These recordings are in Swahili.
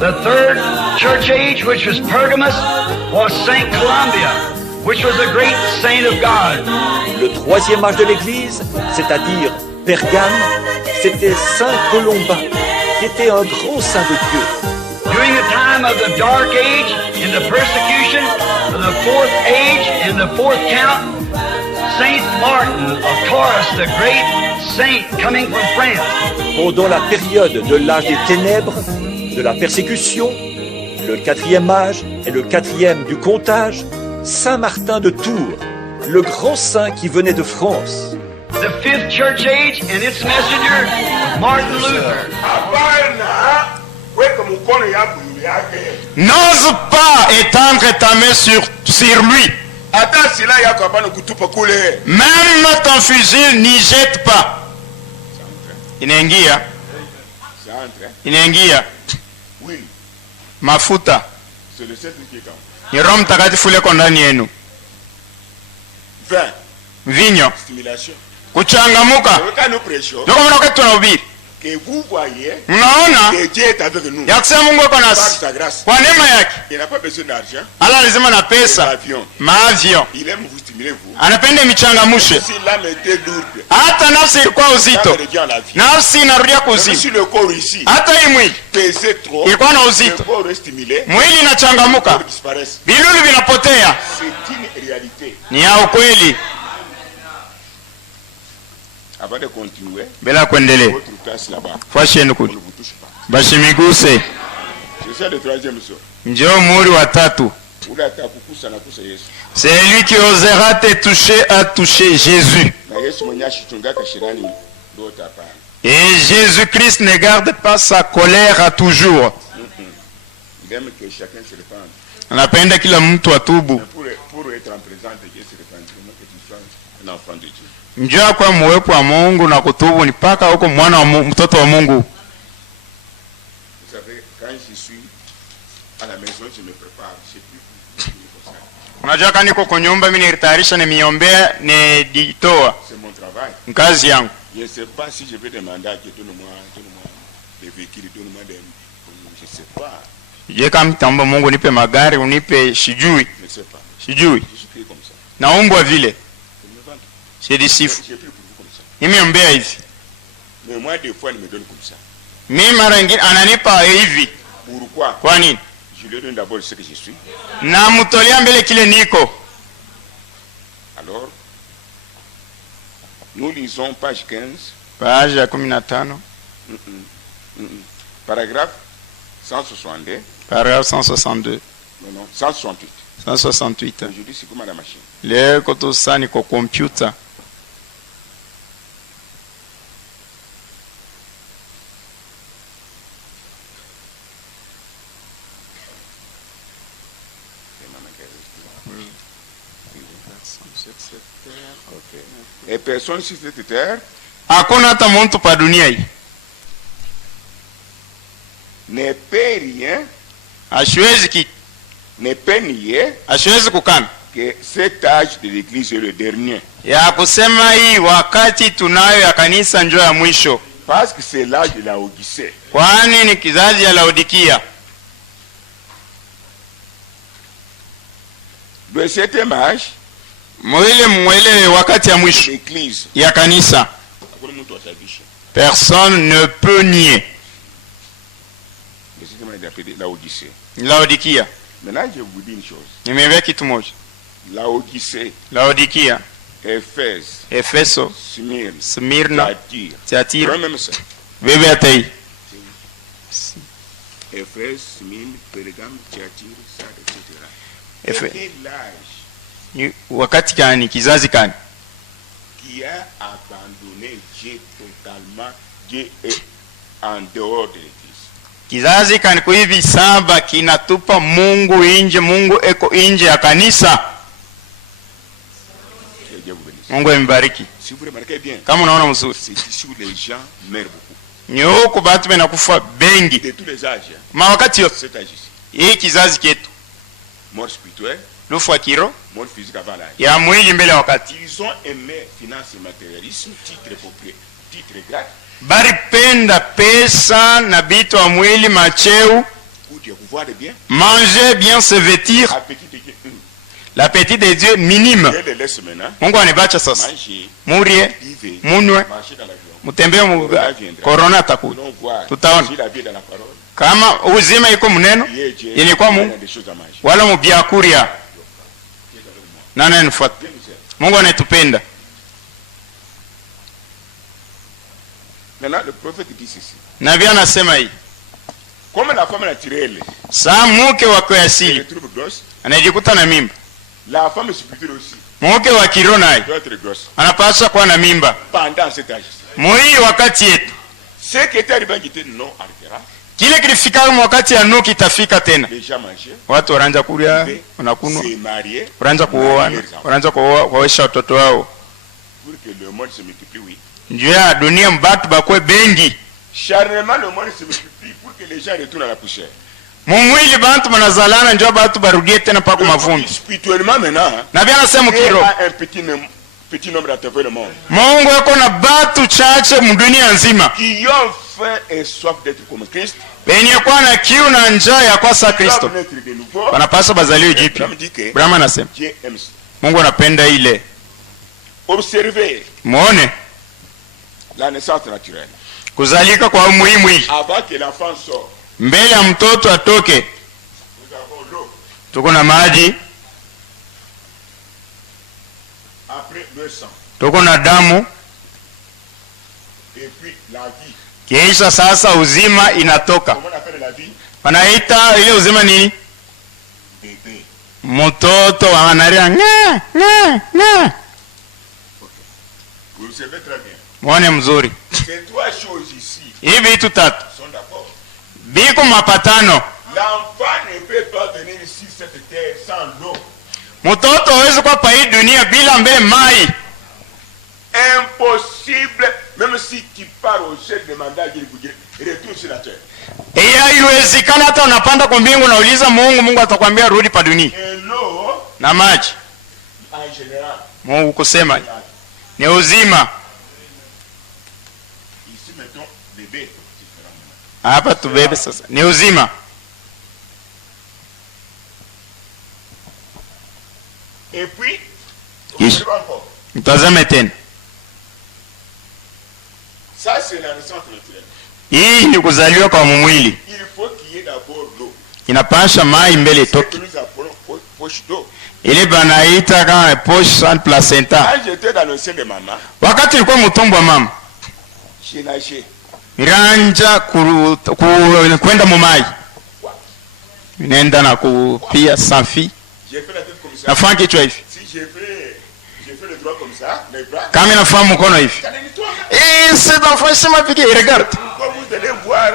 The third church age, which was Pergamus, was Saint Columbia, which was a great saint of God. Le troisième âge de l'Église, c'est-à-dire Pergame, c'était Saint Colomba, qui était un grand saint de Dieu. During the time of the Dark Age, in the persecution of the fourth age, in the fourth count, Saint Martin of Tours, the great saint coming from France. Pendant la période de l'âge des ténèbres, de la persécution, le quatrième âge et le quatrième du comptage, Saint Martin de Tours, le grand saint qui venait de France. The fifth church age and its messenger, Martin Luther. N'ose pas étendre ta main sur lui. Même ton fusil n'y jette pas. Inaingia. Mafuta. Ni Roho Mtakatifu leko ndani yenu. Vinyo. Kuchangamuka. Ndio maana wakati tunahubiri. Mnaona ya kusema Mungu yuko nasi kwa neema yake. Allah lazima na pesa maavion, anapenda michangamushe. Hata nafsi ilikuwa uzito, nafsi inarudia kuzimu. Hata hii mwili ilikuwa na uzito, mwili inachangamuka, vilulu vinapotea. Ni ya ukweli. Bila kuendelea fashion kuli bashimiguse njoo muri wa tatu. C'est lui qui osera te toucher à toucher Jésus. Et Jésus-Christ ne garde pas sa colère à toujours. Anapenda kila mtu atubu. Njoo kwa mwepo wa Mungu na kutubu ni paka huko mwana wa mtoto wa Mungu. Unajua kani niko kwa nyumba mimi nilitayarisha nimiombea ni ditoa. Kazi yangu. Je sais pas si je vais demander à Dieu donne-moi des véhicules, donne-moi des je sais pas. Je kama tambo Mungu nipe magari unipe sijui. Sijui. Naomba vile. C'est des sifu. Nimeombea hivi. Mais moi des fois il me donne comme ça. Mimi mara nyingine ananipa hivi. Pourquoi? Kwa nini? Je lui donne d'abord ce que je suis. Na mtolea mbele kile niko. Alors nous lisons page 15. Page 15. Paragraphe 162. Paragraphe 162. Non, 168. 168. Aujourd'hui c'est comme à la machine. Leo koto sani kwa computer. Et personne sur cette terre hakuna hata mtu pa dunia hii ne peut rien ashwezi ki ne peut nier ashwezi kukana que cet âge de l'église est le dernier ya kusema hii wakati tunayo ya kanisa njoo ya mwisho parce que c'est l'âge de la Odyssée kwani ni kizazi ya Laodikia. De cet âge mwele wakati ya mwisho ya kanisa personne ne peut nier. Laodikia. Maintenant je vous dis une chose. Nimeambia kitu moja. Laodikia. Efeso. Smyrna. Tiatira. Bebe atai. Efeso, Smyrna, Pergame, Tiatira, Sardes, etc. Wakati gani kizazi gani qui a abandonné Dieu totalement, Dieu est en dehors de l'église. Kizazi gani kwa hivi saba kinatupa Mungu nje, Mungu eko nje ya kanisa. Mungu ambariki. Si vous remarquez bien, kama unaona mzuri, c'est ici où les gens meurent beaucoup. Nyoko batu benakufa bengi de tous les âges. Ma wakati yote cet âge ici. Hii kizazi ketu mort spirituelle, lufu kiro ya mwili mbele wakati. Ils ont aimé finance et matérialisme, titre grade. Bari penda pesa na bitu wa mwili macheu boire bien, manger bien, se vêtir. appétit de Dieu. L'appétit de Dieu minime. Dieu les laisse maintenant. Mungu anibacha sasa. Manger, Murie, vivre, munwe, marcher dans l'avion. mutembee korona atakuja. Nous allons voir Tutaona si la vie est dans la parole. kama uzima iko mneno Priez Dieu, ilikuwa il y a Mungu des choses à manger. wala mubyakuria. Nani anifuata? Dieu nous aime. Mungu anatupenda. Maintenant, le prophète dit ceci. Nabii anasema hii. Comme la femme naturelle Saa mke wa elle kiasili trouve grosse, anajikuta na mimba. la femme spirituelle aussi Mke wa kiroho naye doit être grosse anapaswa kuwa na mimba. pendant cet âge. Muhii wakati yetu. Ce qui était arrivé en Guinée, non arrêtera. Kile kilifika wakati ya Nuhu kitafika tena. Les gens mangeaient, Watu wanaanza kulia, wanakunywa, se mariaient, wanaanza kuoana, wanaanza kuoesha watoto wao. pour que le monde se multiplie, oui. Njoo ya dunia mbatu bakwe bengi. Charnellement, le monde se multiplie pour que les gens retournent à la poussière. Mumwili bantu banazalana njoo batu barudie tena pako mavumbi. Spirituellement, maintenant, Nabii anasema Dieu kiroho. a un petit nombre à travers le monde Mungu yuko na batu chache mdunia nzima. qui ont faim et soif d'être comme Christ. Benye kwa na kiu na njaa ya kwa sa Ils Kristo. doivent naître de nouveau. Wanapaswa bazaliwe jipya. Abraham dit que Abraham anasema Dieu aime ça. Mungu anapenda ile. Observez Muone la naissance naturelle. kuzalika kwa muhimu hii. Avant que l'enfant sorte, Mbele ya mtoto atoke nous avons l'eau. tuko na maji, Après le sang. tuko na damu, Et puis la vie. kisha sasa uzima inatoka. Comment on appelle la vie? Wanaita ile uzima nini? Bébé. Mtoto analia nga nga nga. Vous observez très bien. Muone mzuri. Ces trois choses ici Hivi vitu tatu sont d'accord. biko mapatano. L'enfant ne peut pas venir sur cette terre sans l'eau. Mtoto hawezi kwa pa hii dunia bila mbele mai. Impossible, même si tu pars au ciel demander à Dieu de vous retourne sur la terre. Haiwezekana hata unapanda kwa mbingu na uliza Mungu, Mungu atakwambia rudi pa dunia. Et l'eau, Na maji en général, Mungu kusema ni uzima. ici mettons bébé. Hapa tubebe sasa. Ni uzima. Et puis, Yes. observez encore. Mtazame tena. Ça, c'est la naissance naturelle. Hii ni kuzaliwa kwa mwili. Il faut qu'il y ait d'abord l'eau. Inapasha mai mbele Ce que toki. nous appelons poche d'eau. Ile banaita kama poche sans placenta. Quand j'étais dans le sein de maman, Wakati nilikuwa mtumbo wa mama, j'ai nagé. niranja kwenda mumai. Nenda na kupia safi. J'ai fait la tête comme ça. Nafanya kichwa hivi. Si j'ai fait le droit comme ça, les bras, Kama nafahamu mkono hivi. ça nettoie. C'est d'enfant sema piki regarde. Comme vous allez voir,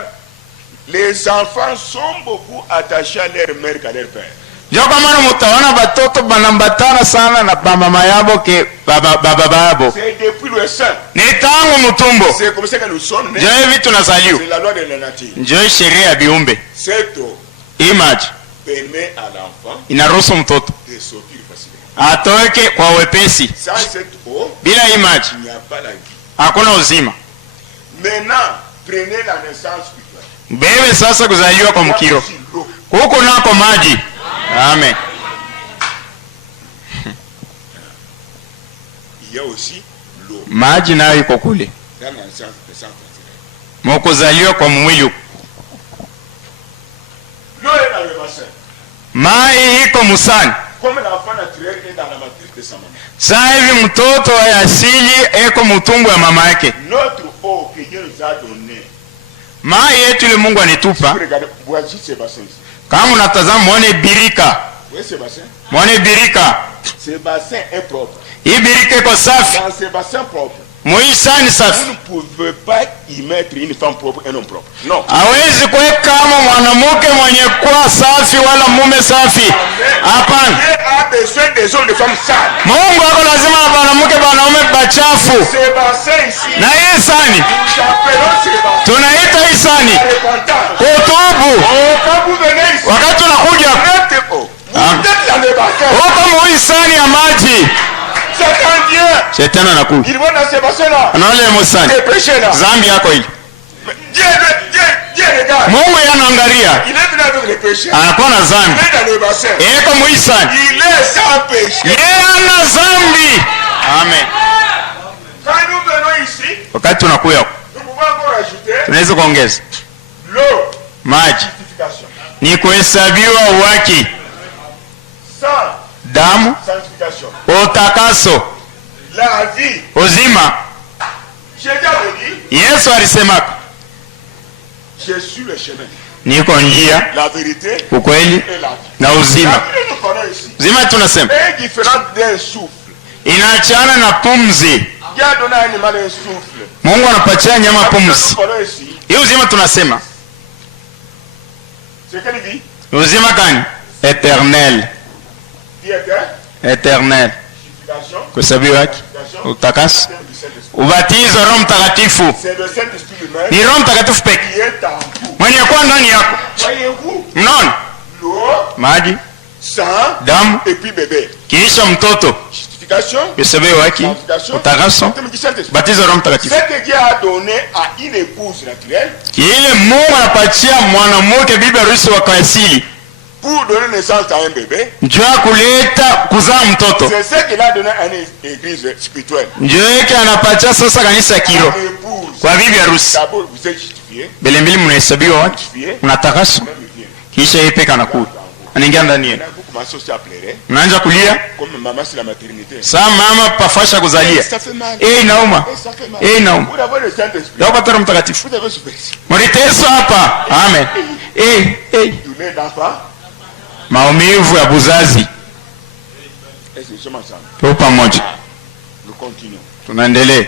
les enfants sont beaucoup attachés à leur mère qu'à leur père. Ndio kama mtaona batoto banambatana sana na mama yabo ke baba yabo. C'est depuis le sein. Ni tangu mtumbo. C'est comme ça que nous sommes nés. Ndio hivi tunazaliwa. C'est la loi de la nature. Ndio sheria ya viumbe. Cette eau Image permet à l'enfant inaruhusu mtoto de sortir facilement. atoke kwa wepesi. Sans cette eau, Bila image il n'y a pas la vie. hakuna uzima. Maintenant, prenez la naissance spirituelle. Bebe sasa kuzaliwa kwa mkiro. Il y a aussi l'eau. Huko nako maji. Amen. Il y a aussi l'eau. Maji nayo iko kule. Dans la naissance naturelle. Mokuzaliwa kwa mwili. L'eau est dans le bassin. Mai iko musani. Comme l'enfant naturel est dans la matrice de sa maman. Sasa hivi mtoto wa asili eko mtumbo ya mama yake. Notre eau que Dieu nous a donnée. Mai yetu ile Mungu anitupa. Regardez, voici ce bassin ici. Kama unatazama muone birika. Vous voyez ce bassin? Muone birika. Ce bassin est propre. Hii birika iko safi. Dans ce bassin propre, Muisani safi. vous ne pouvez pas y mettre une femme propre et un homme propre. Non. Hawezi kuweka kama mwanamke mwenye kwa safi wala mume safi. Hapana. Dieu a besoin des hommes et des femmes sales. Mungu ako lazima na mwanamke wanaume bachafu. Ce bassin ici, Na hii sani nous appelons ce bassin tunaita hii sani la repentance. kutubu. Oh, quand vous venez ici, Wakati unakuja mettez eau. Vous êtes dans le bassin. huko hii sani ya maji, Satan vient. shetani anakuja. Il va dans ce bassin-là. Anaona msani. Et péché là. Zambi yako hili. Dieu regarde. Mungu yanaangalia. Il est venu avec de péché. anakuwa na Il zambi, est dans le bassin. eko muisani, Il est sans péché. yeye ana zambi. Amen. Quand nous venons ici, Wakati tunakuya nous pouvons encore ajouter tunaweza kuongeza l'eau, maji, sanctification. ni kuhesabiwa uwaki, Sang, damu, sanctification. utakaso, La vie. uzima. Jésus avait dit, Yesu alisemaka, je suis le chemin, niko njia, la vérité ukweli et la vie. na La uzima. vie nous connaît ici. Uzima tunasema est différente d'un souffle. inaachana na pumzi. Dieu a donné à un animal un souffle. Mungu anapatia nyama La vie pumzi. nous connaît ici. Hii uzima tunasema C'est quelle vie? uzima gani? Eternel, Vie éternelle, eternel, sanctification, kuhesabiwa haki, utakaso, ubatizo wa Roho Mtakatifu. c'est le Saint-Esprit lui-même Ni Roho Mtakatifu peke qui est en vous. mwenye kuwa ndani yako. Voyez-vous, Mnaona l'eau, maji, sang, damu, et puis bébé. kisha mtoto, Justification, kuhesabiwa haki, sanctification, utakaso, baptême du Saint-Esprit. batizo wa Roho Mtakatifu. Ce que Dieu a donné à une épouse naturelle Kile Mungu anapatia mwanamke bibi harusi wa kaasili pour donner naissance à un bébé, njoo ya kuleta kuzaa mtoto, c'est ce qu'il a donné à une église spirituelle. njoo yake anapatia sasa kanisa ya kiroho À l'épouse. kwa bibi harusi. D'abord, vous êtes justifié, Mbele mbili mnahesabiwa haki, mnatakaswa, même bien. kisha yeye peke anakuja anaingia ndani yenu, Maintenant, vous commencez aussi à pleurer, mnaanza kulia. comme maman c'est la maternité. Saa mama pafasha kuzalia, Ça fait mal. inauma, Ça fait mal. inauma. Vous avez le Saint-Esprit. Ndio kupata Roho Mtakatifu. Vous avez souffert. Mliteswa hapa. Amen. Douleur d'enfant. Maumivu ya buzazi. Et c'est sommes ensemble. Tupo pamoja. Nous continuons. Tunaendelea.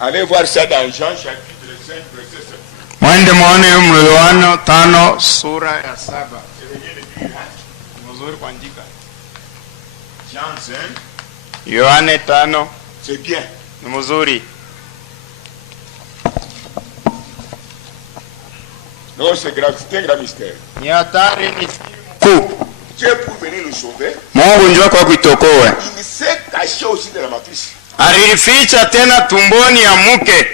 Allez voir ça dans Jean chapitre 5 verset 7. Mwende muone Yohana 5 sura ya 7. Mzuri kuandika. Jean 5, Yohana 5 c'est bien. ni mzuri. Non, c'est grave, c'est un grand mystère. Ni hatari ni kuu. Dieu pour venir nous sauver, Mungu njoo kwa kuitokoa. il s'est caché aussi de la matrice. Alificha tena tumboni ya mke.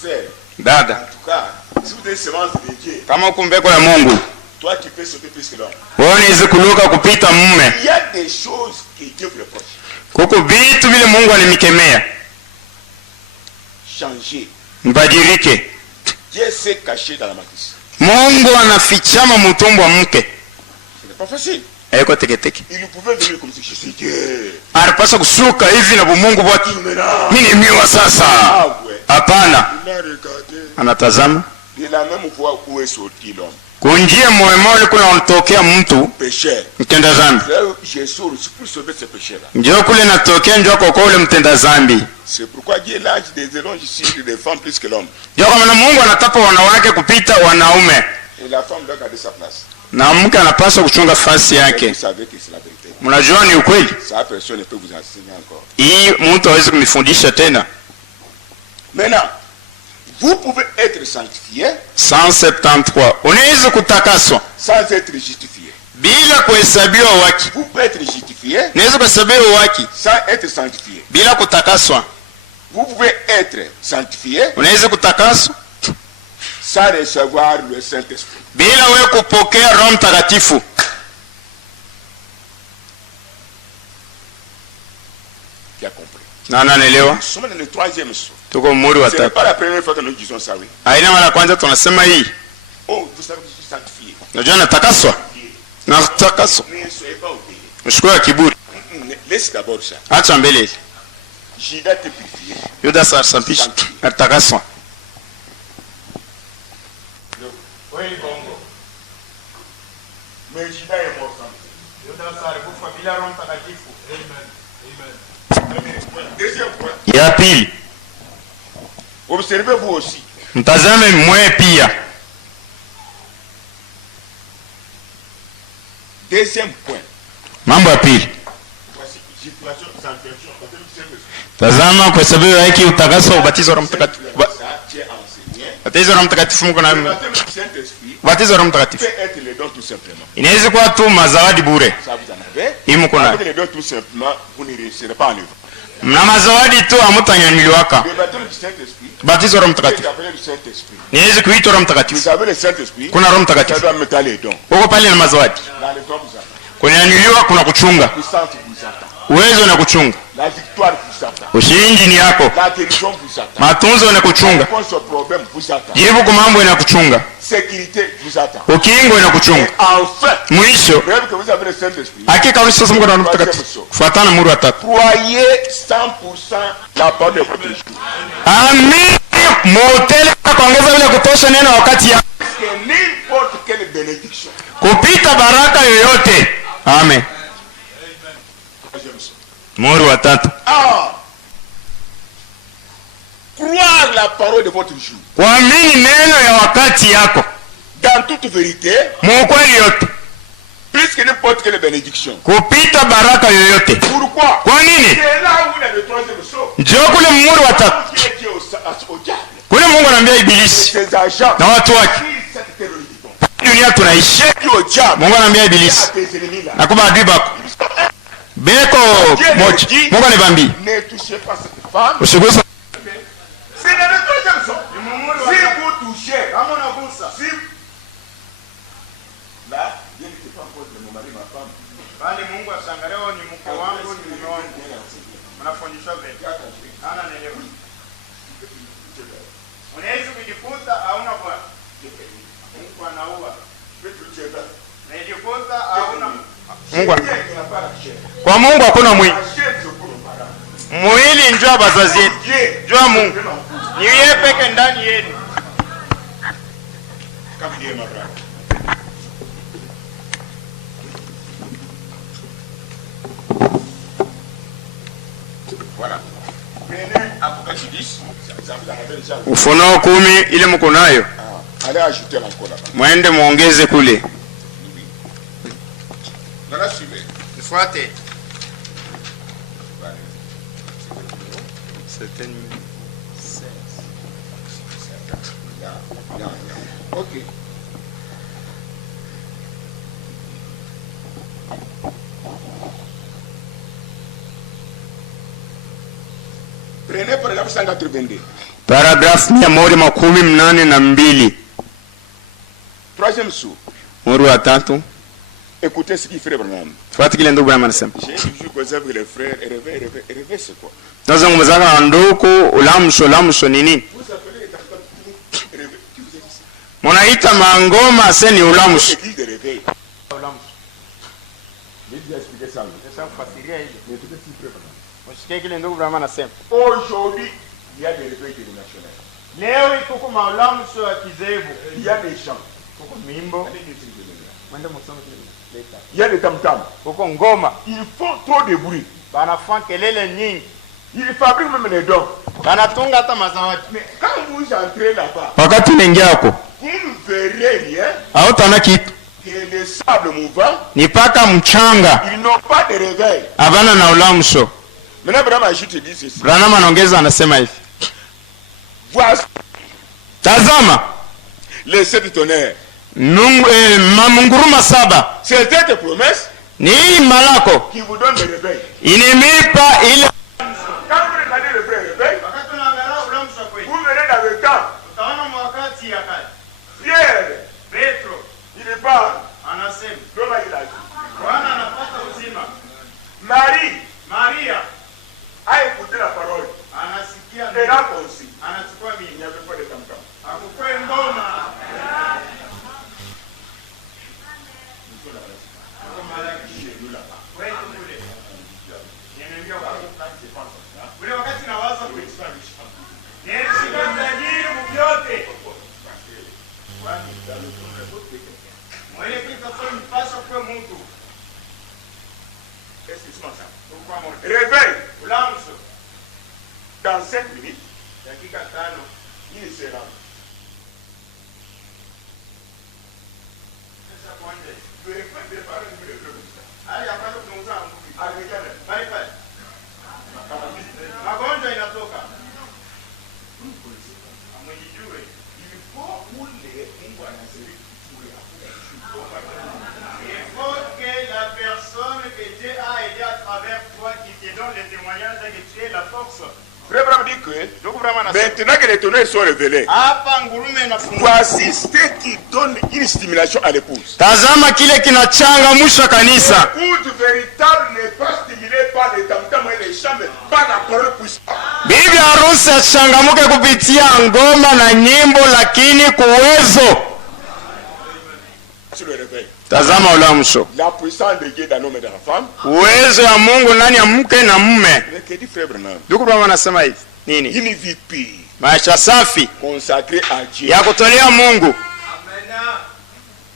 Frère, Dada, en tout cas, si vous êtes semence de Dieu, kama uko mbeko ya Mungu, toi tu peux sauver plus que l'homme. wewe unaweza kuluka kupita mume. Il y a des choses que Dieu vous reproche. Kuko vitu vile Mungu alimkemea. Changer. Mbadilike. Dieu s'est caché dans la matrice. Mungu anafichama mtumbo wa mke. Ce n'est pas facile. Haiko teketeke. Il pouvait venir comme si je suis Dieu. Anapaswa kushuka hivi na Mungu bwaki. Mais non. Mimi ni miwa sasa. Ah ouais. Hapana. Il a regardé. Anatazama. De la même voie où est sorti l'homme. Kunjia mwema ule kuna unatokea mtu Pécheur. mtenda zambi. Là, Jésus aussi pour sauver ces pécheurs-là. Njoo kule natokea njoo kwa ule mtenda zambi. C'est pourquoi Dieu lâche des éloges ici des femmes plus que l'homme. Njoo kwa maana Mungu anataka wanawake kupita wanaume. Et la femme doit garder sa place. Na mke anapaswa kuchunga fasi Et yake. vous savez que c'est la vérité. Mnajua ni ukweli? Ça, personne ne peut vous enseigner encore. Hii mtu hawezi kunifundisha tena. Maintenant, vous pouvez être sanctifié 173. Unaweza kutakaswa sans être justifié. bila kuhesabiwa haki. Vous pouvez être justifié Unaweza kuhesabiwa haki sans être sanctifié. bila kutakaswa. Vous pouvez être sanctifié Unaweza kutakaswa sans recevoir le Saint-Esprit. bila wewe kupokea Roho Mtakatifu. Qui a compris? Na nanaelewa? Nous sommes dans le troisième saut. Tuko muri wa Ce n'est tatu. pas la première fois que nous disons ça, oui. Aina mara kwanza tunasema hii. Oh, vous savez que je suis sanctifié. Unajua natakaswa? Natakaswa. Ne soyez pas oubliés. Mshukuru ya kiburi. Laisse d'abord ça. Acha mbele. Judas te purifié. Yuda sarsampisha. Natakaswa. Mais Judas est mort sans. Deuxième point. Ya pili, Observez-vous aussi. mtazame mwe pia. Deuxième point. Mambo ya pili. Voici justification, sanctification, baptême du Saint-Esprit. Tazama kuhesabiwa haki, utakaso, ubatizo wa Roho Mtakatifu. Ça, tu es enseigné. Ubatizo wa Roho Mtakatifu Mungu na Le baptême du Saint-Esprit ubatizo wa Roho Mtakatifu. peut être le don tout simplement. Inaweza kuwa tu mazawadi bure. Ça vous en avez. Imu kuna. Avec les deux, tout simplement, vous ne réussirez pas en œuvre. Mna mazawadi tu hamutanyanyuliwaka. Le baptême du Saint-Esprit, Batizo Roho c'est Mtakatifu. appelé le Saint-Esprit. Niwezi kuitwa Roho Vous Mtakatifu. savez, le Saint-Esprit, Kuna Roho ça Mtakatifu. doit mettre les dons. Uko pale na mazawadi. Dans les dons, vous attend. Kunyanyuliwa kuna kuchunga. La puissance vous attend. Uwezo na kuchunga. La victoire vous attend. Ushindi ni yako. La guérison vous attend. Matunzo na La kuchunga. réponse au problème vous attend. Jibu kwa mambo na kuchunga. Sécurité vous attend. Ukingo na kuchunga. Et enfin, Mwisho, même que vous avez le Saint-Esprit, hakika uli sasa Mungu na Roho Mtakatifu. Kufuatana muri watatu. croyez 100% la parole de votre Dieu. Amini motele kuongeza vile kutosha neno wakati ya Parce que n'importe quelle bénédiction, kupita baraka yoyote. Amen. Muri watatu. croire la parole de votre jour, Kuamini neno ya wakati yako. dans toute vérité, Mukweli yote. plus que n'importe quelle bénédiction. Kupita baraka yoyote. Pourquoi? Kwa nini? C'est là où il y a le troisième saut. Njoo kule muri watatu. Qui est Dieu au diable. Kule Mungu anaambia Ibilisi Ses agents, na watu wake. qui cette terrorisation. Dunia tunaishi. Dieu au diable. Mungu anaambia À Ibilisi tes ennemis là. na kuba adui bako. Beko moja. Mungu anibambi. Ne touchez pas cette femme. Usiguse. C'est dans le troisième saut. Si vous touchez, si là, Dieu ne sait pas encore de mon mari, ma femme. Bali Mungu asangaleo ni mke wangu ni mume wangu. Mnafundishwa vipi? Ana nelewa. Unaweza kujikuta hauna bwana. Mungu anaua. Unajikuta hauna Mungu. Kwa Mungu hakuna mwili. Mwili njoo bazazi yetu. Njoo Mungu. Ni yeye peke ndani yenu. Comme Dieu m'a parlé. Voilà. Prenez Apocalypse 10, ça vous en avez déjà. Ufunuo 10 ile mko nayo. Allez ajouter encore là-bas. Mwende muongeze kule. Voilà, suivez. Nifuate. Ok. Prenez par exemple 182. Paragraph 182. Troisième sous. Muri watatu. Écoutez ce qu'il fait Branham. Fuata kile ndugu Branham anasema. J'ai toujours causé avec les frères. Rêver, c'est quoi? Nazungumza na ndugu ulamsho ni nini? Vous appelez les rêver. Qui vous a dit ça? Munaita mangoma seni ulamsho. L'église de réveil. J'ai déjà expliqué ça. Sasa kufasiria hili. Mais tout est plus près. Usikie kile ndugu Brahma anasema. Aujourd'hui, il y a des réveils dénominationnels. Leo iko maulamsho ya kizebu. Il y a des chants. Kuko mimbo. Allez, des trucs de lumière. Mwende msome kile. Leta. Il y a des tam-tams. Kuko ngoma. Ils font trop de bruit. Banafanya kelele nyingi. Ils fabriquent même les dons. Banatunga hata mazawadi. Mais quand vous entrez là-bas, Wakati unaingia hapo, vous ne verrez rien hautaona kitu. que des sables mouvants. Ni paka mchanga. Ils n'ont pas de réveil. Havana na ulamsho. Maintenant, Brahma ajoute et dit ceci. Branham anaongeza anasema hivi. Voici Tazama, les sept tonnerres. mamunguruma 7. C'est cette promesse Ni hii malako. qui vous donne le réveil. Inimipa ile Quand vous regardez le vrai réveil, Wakati unaangalia ulamsho kweli. vous venez dans le temps. Utaona wakati ya kale. Pierre, Petro il est pas. anasema L'homme il a dit. Bwana anapata uzima. Marie Maria a écouté la parole. anasikia Elle a conçu. anachukua Il n'y mimi. avait pas de tam-tam. Akukwe ngoma. Kwetu kule. Nimeambia wakati ule wakati nawaza nilishika tajiri mvyote. Mwele kitu sasa mpasha kwa mtu. Qu'est-ce qui se passe? Kwa moto. Réveil. Ulamsho. Dans 5 minutes, Dakika 5. il sera. Sasa kuanze. Vous devez préparer une minute de ça. Hali ya kwanza tunauza nguvu. Agrégale. Bye bye. Magonjwa inatoka. Amejijue. Il faut rouler Mungu anasema tuwe hakuna Il faut que la personne que Dieu a que tu es la force. Frère Branham dit que Ndugu Branham anasema maintenant que les tonnerres sont révélés, hapa ngurume inafungua. voici ce qui donne une stimulation à l'épouse. Tazama kile kinachangamsha kanisa. L'épouse véritable n'est pas stimulée par les tam-tams et les chants, mais par la parole puissante. Bibi harusi achangamuke kupitia ngoma na nyimbo, lakini kuwezo. Sur le réveil. Tazama ulamsho. La puissance de Dieu dans l'homme et dans la femme. Uwezo ya Mungu ndani ya mke na mume. Mais que dit Frère Branham? Ndugu Branham anasema hivi. Nini? Une vie pure, Maisha safi consacrée à Dieu. ya kutolea Mungu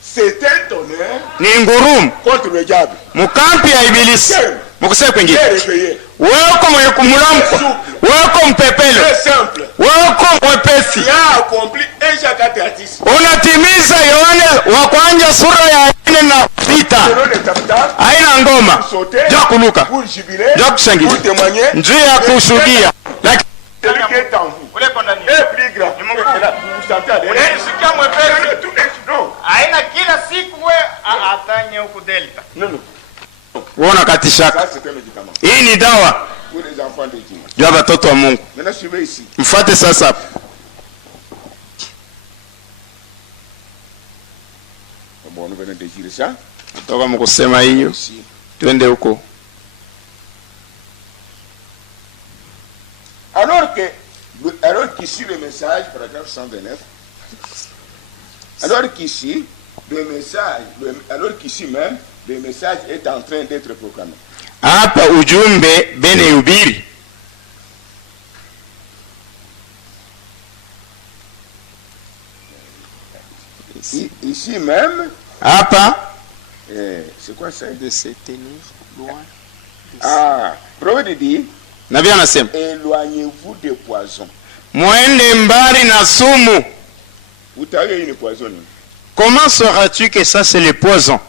C'est un tonnerre ni ngurumu contre le diable. mukampi ya ibilisi. Mukuse kwingine. Bien réveillé. Weko mwenye kumulamko. Weko mpepele. Très simple. Weko mwepesi. Il a accompli un Jacques Théatis. Unatimiza Yohane wa kwanza sura ya 4 na 6. Selon les tam-tams, Haina ngoma. pour sauter, Ndio kunuka. pour jubiler, Ndio kushangilia. pour témoigner. Njia ya kushuhudia. Lakini Celui qui est en vous Ule kwa ndani. est plus grand. Et là, vous vous sentez à l'aise. Unasikia mwepesi. Tout est non. Haina kila siku we atanye huku delta. Non, non. uona katishaka. Ça, c'est un médicament. Hii ni dawa Pour les enfants de Dieu. ya watoto wa Mungu. Maintenant, suivez ici. Mfuate sasa hapa. Bon, nous venons de dire ça. Toka mkusema hiyo. Ici. Twende huko. Alors qu'ici, le message, paragraphe 129, alors qu'ici, le message, alors qu'ici même, le message est en train d'être proclamé. Hapa ujumbe bene ubiri. Ici même, Hapa c'est quoi ça? de se tenir loin. Ah, Proverbe dit, Nabii anasema éloignez-vous des poisons. mwende mbali na sumu. Vous avez une poison. Comment sauras-tu que ça c'est le poison?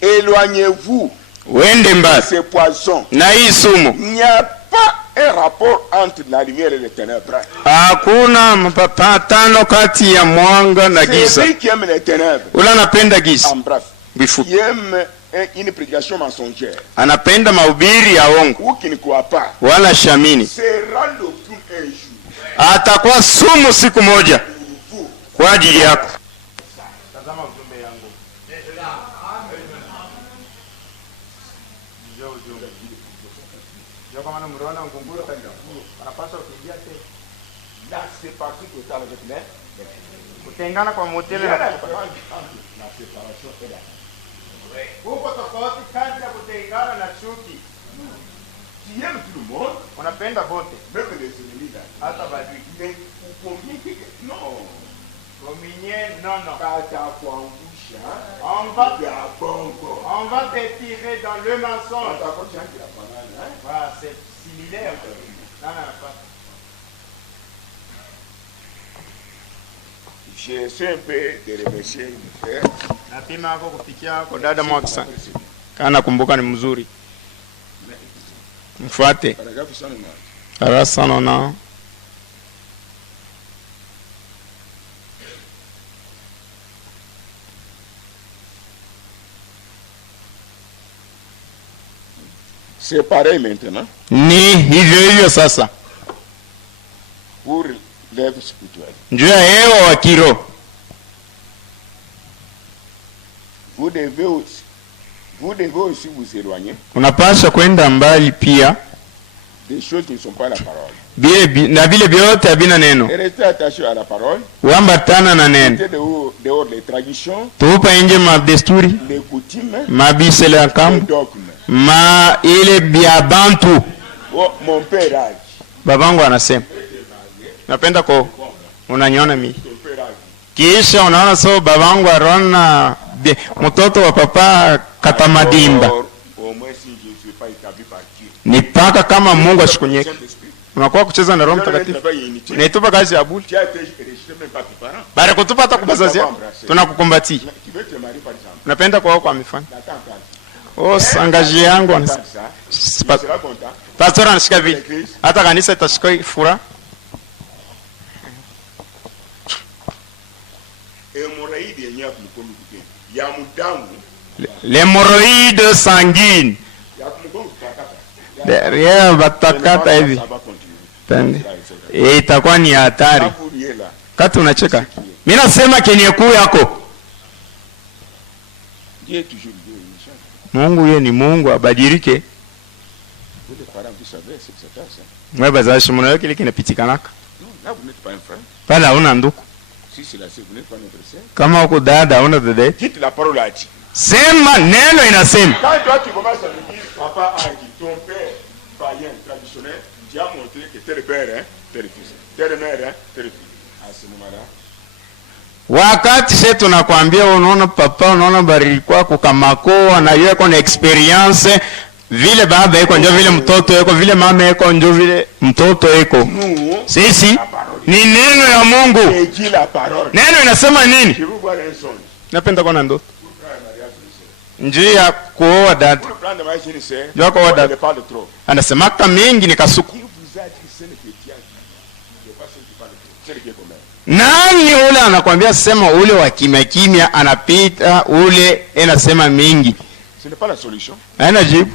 Éloignez-vous Wende de mbali ces poisons. na hii sumu. Il n'y a pas un rapport entre la lumière et les ténèbres. Hakuna mapatano kati ya mwanga na C'est giza. lui qui aime les ténèbres. Ule anapenda giza. En bref, Bifupi. qui aime une prédication mensongère Anapenda mahubiri ya uongo ou qui ne croit pas wala shamini. sera le plus un jour. Atakuwa sumu siku moja kwa ajili yako. Tazama ujumbe yangu. Njoo ujumbe. Njoo kama mnaona ngunguru anapaswa kuingia tena. Là, c'est parti total avec les. Kutengana kwa motele na huko tofauti kati ya kutengana na chuki. Tu aimes tout le monde, Unapenda bote même les ennemis là. hata badui. Mais vous conviez que non. Kominye non. Katakuangusha On va te tirer dans le mensonge. atakuangusha kila panana. Voilà, c'est similaire. Non. J'essaie un peu de remercier une frère. Napima hapo kufikia hapo dada Mwakisa. Kana kumbuka ni mzuri. Mfuate. Paragraphe 109. Arasa nona. C'est pareil maintenant Ni hivyo sasa. pour l'œuvre spirituelle. Njoo ya hewa wa kiroho. Vous devez aussi vous éloigner Unapaswa kwenda mbali pia. des choses qui ne sont pas la parole. Na vile vyote havina neno. Et restez attaché à la parole. Uambatana na neno. Mettez dehors les traditions, Tupa nje madesturi, les coutumes, mabisele ya les kambo, dogmes. ile bya bantu. Oh, mon père âge. Babangu anasema. Napenda ko unanyona mimi. Ton père âge. Kisha unaona so babangu arona mtoto wa papa katamadimba. Or, au moins si je ne suis pas établi par Dieu. Ni paka kama Mungu ashikunyeke. Saint-Esprit. Unakuwa kucheza na Roho Tu as un Mtakatifu. travail inutile. Naitupa kazi ya bure. Tu as été rejeté même par tes parents. Bari kutupa hata kwa bazazi yako. Tunakukumbatia. Tu veux te marier par exemple. Napenda kwa kwa mifano. Attends. Oh, sangaji yangu anasema. Ça, tu seras content. Pastor anashika vile. Hata kanisa itashika furaha. Hemorrhoïde yenyewe kumkomi kutenda. Ya mudamu L'hémorroïde sanguine. Derrière batakata hivi. Itakuwa ni hatari. Kati unacheka. Mimi nasema kenye kuu yako. Mungu yeye ni Mungu, abadilike. Mwe bazashi mnayo kile kinapitikanaka. Pala una nduku. Kama uko dada una dada. Sema neno inasema. Quand toi tu commences à me dire papa Angi, ton père païen traditionnel, tu as montré que tel père, hein, tel fils, tel mère, hein, tel fils. À ce moment-là, wakati sisi tunakwambia unaona papa unaona barikwa kukamako anajua kuna experience vile baba yako ndio vile mtoto yako vile mama yako ndio vile mtoto yako. Sisi ni neno ya Mungu. Neno inasema nini? Napenda kuona ndoto. Njia kuoa dada. Njia kuoa dada. Anasema kama mingi ni kasuku. Nani ule anakuambia sema ule wa kimya kimya anapita ule anasema mingi. Ce n'est pas la solution. Haina jibu.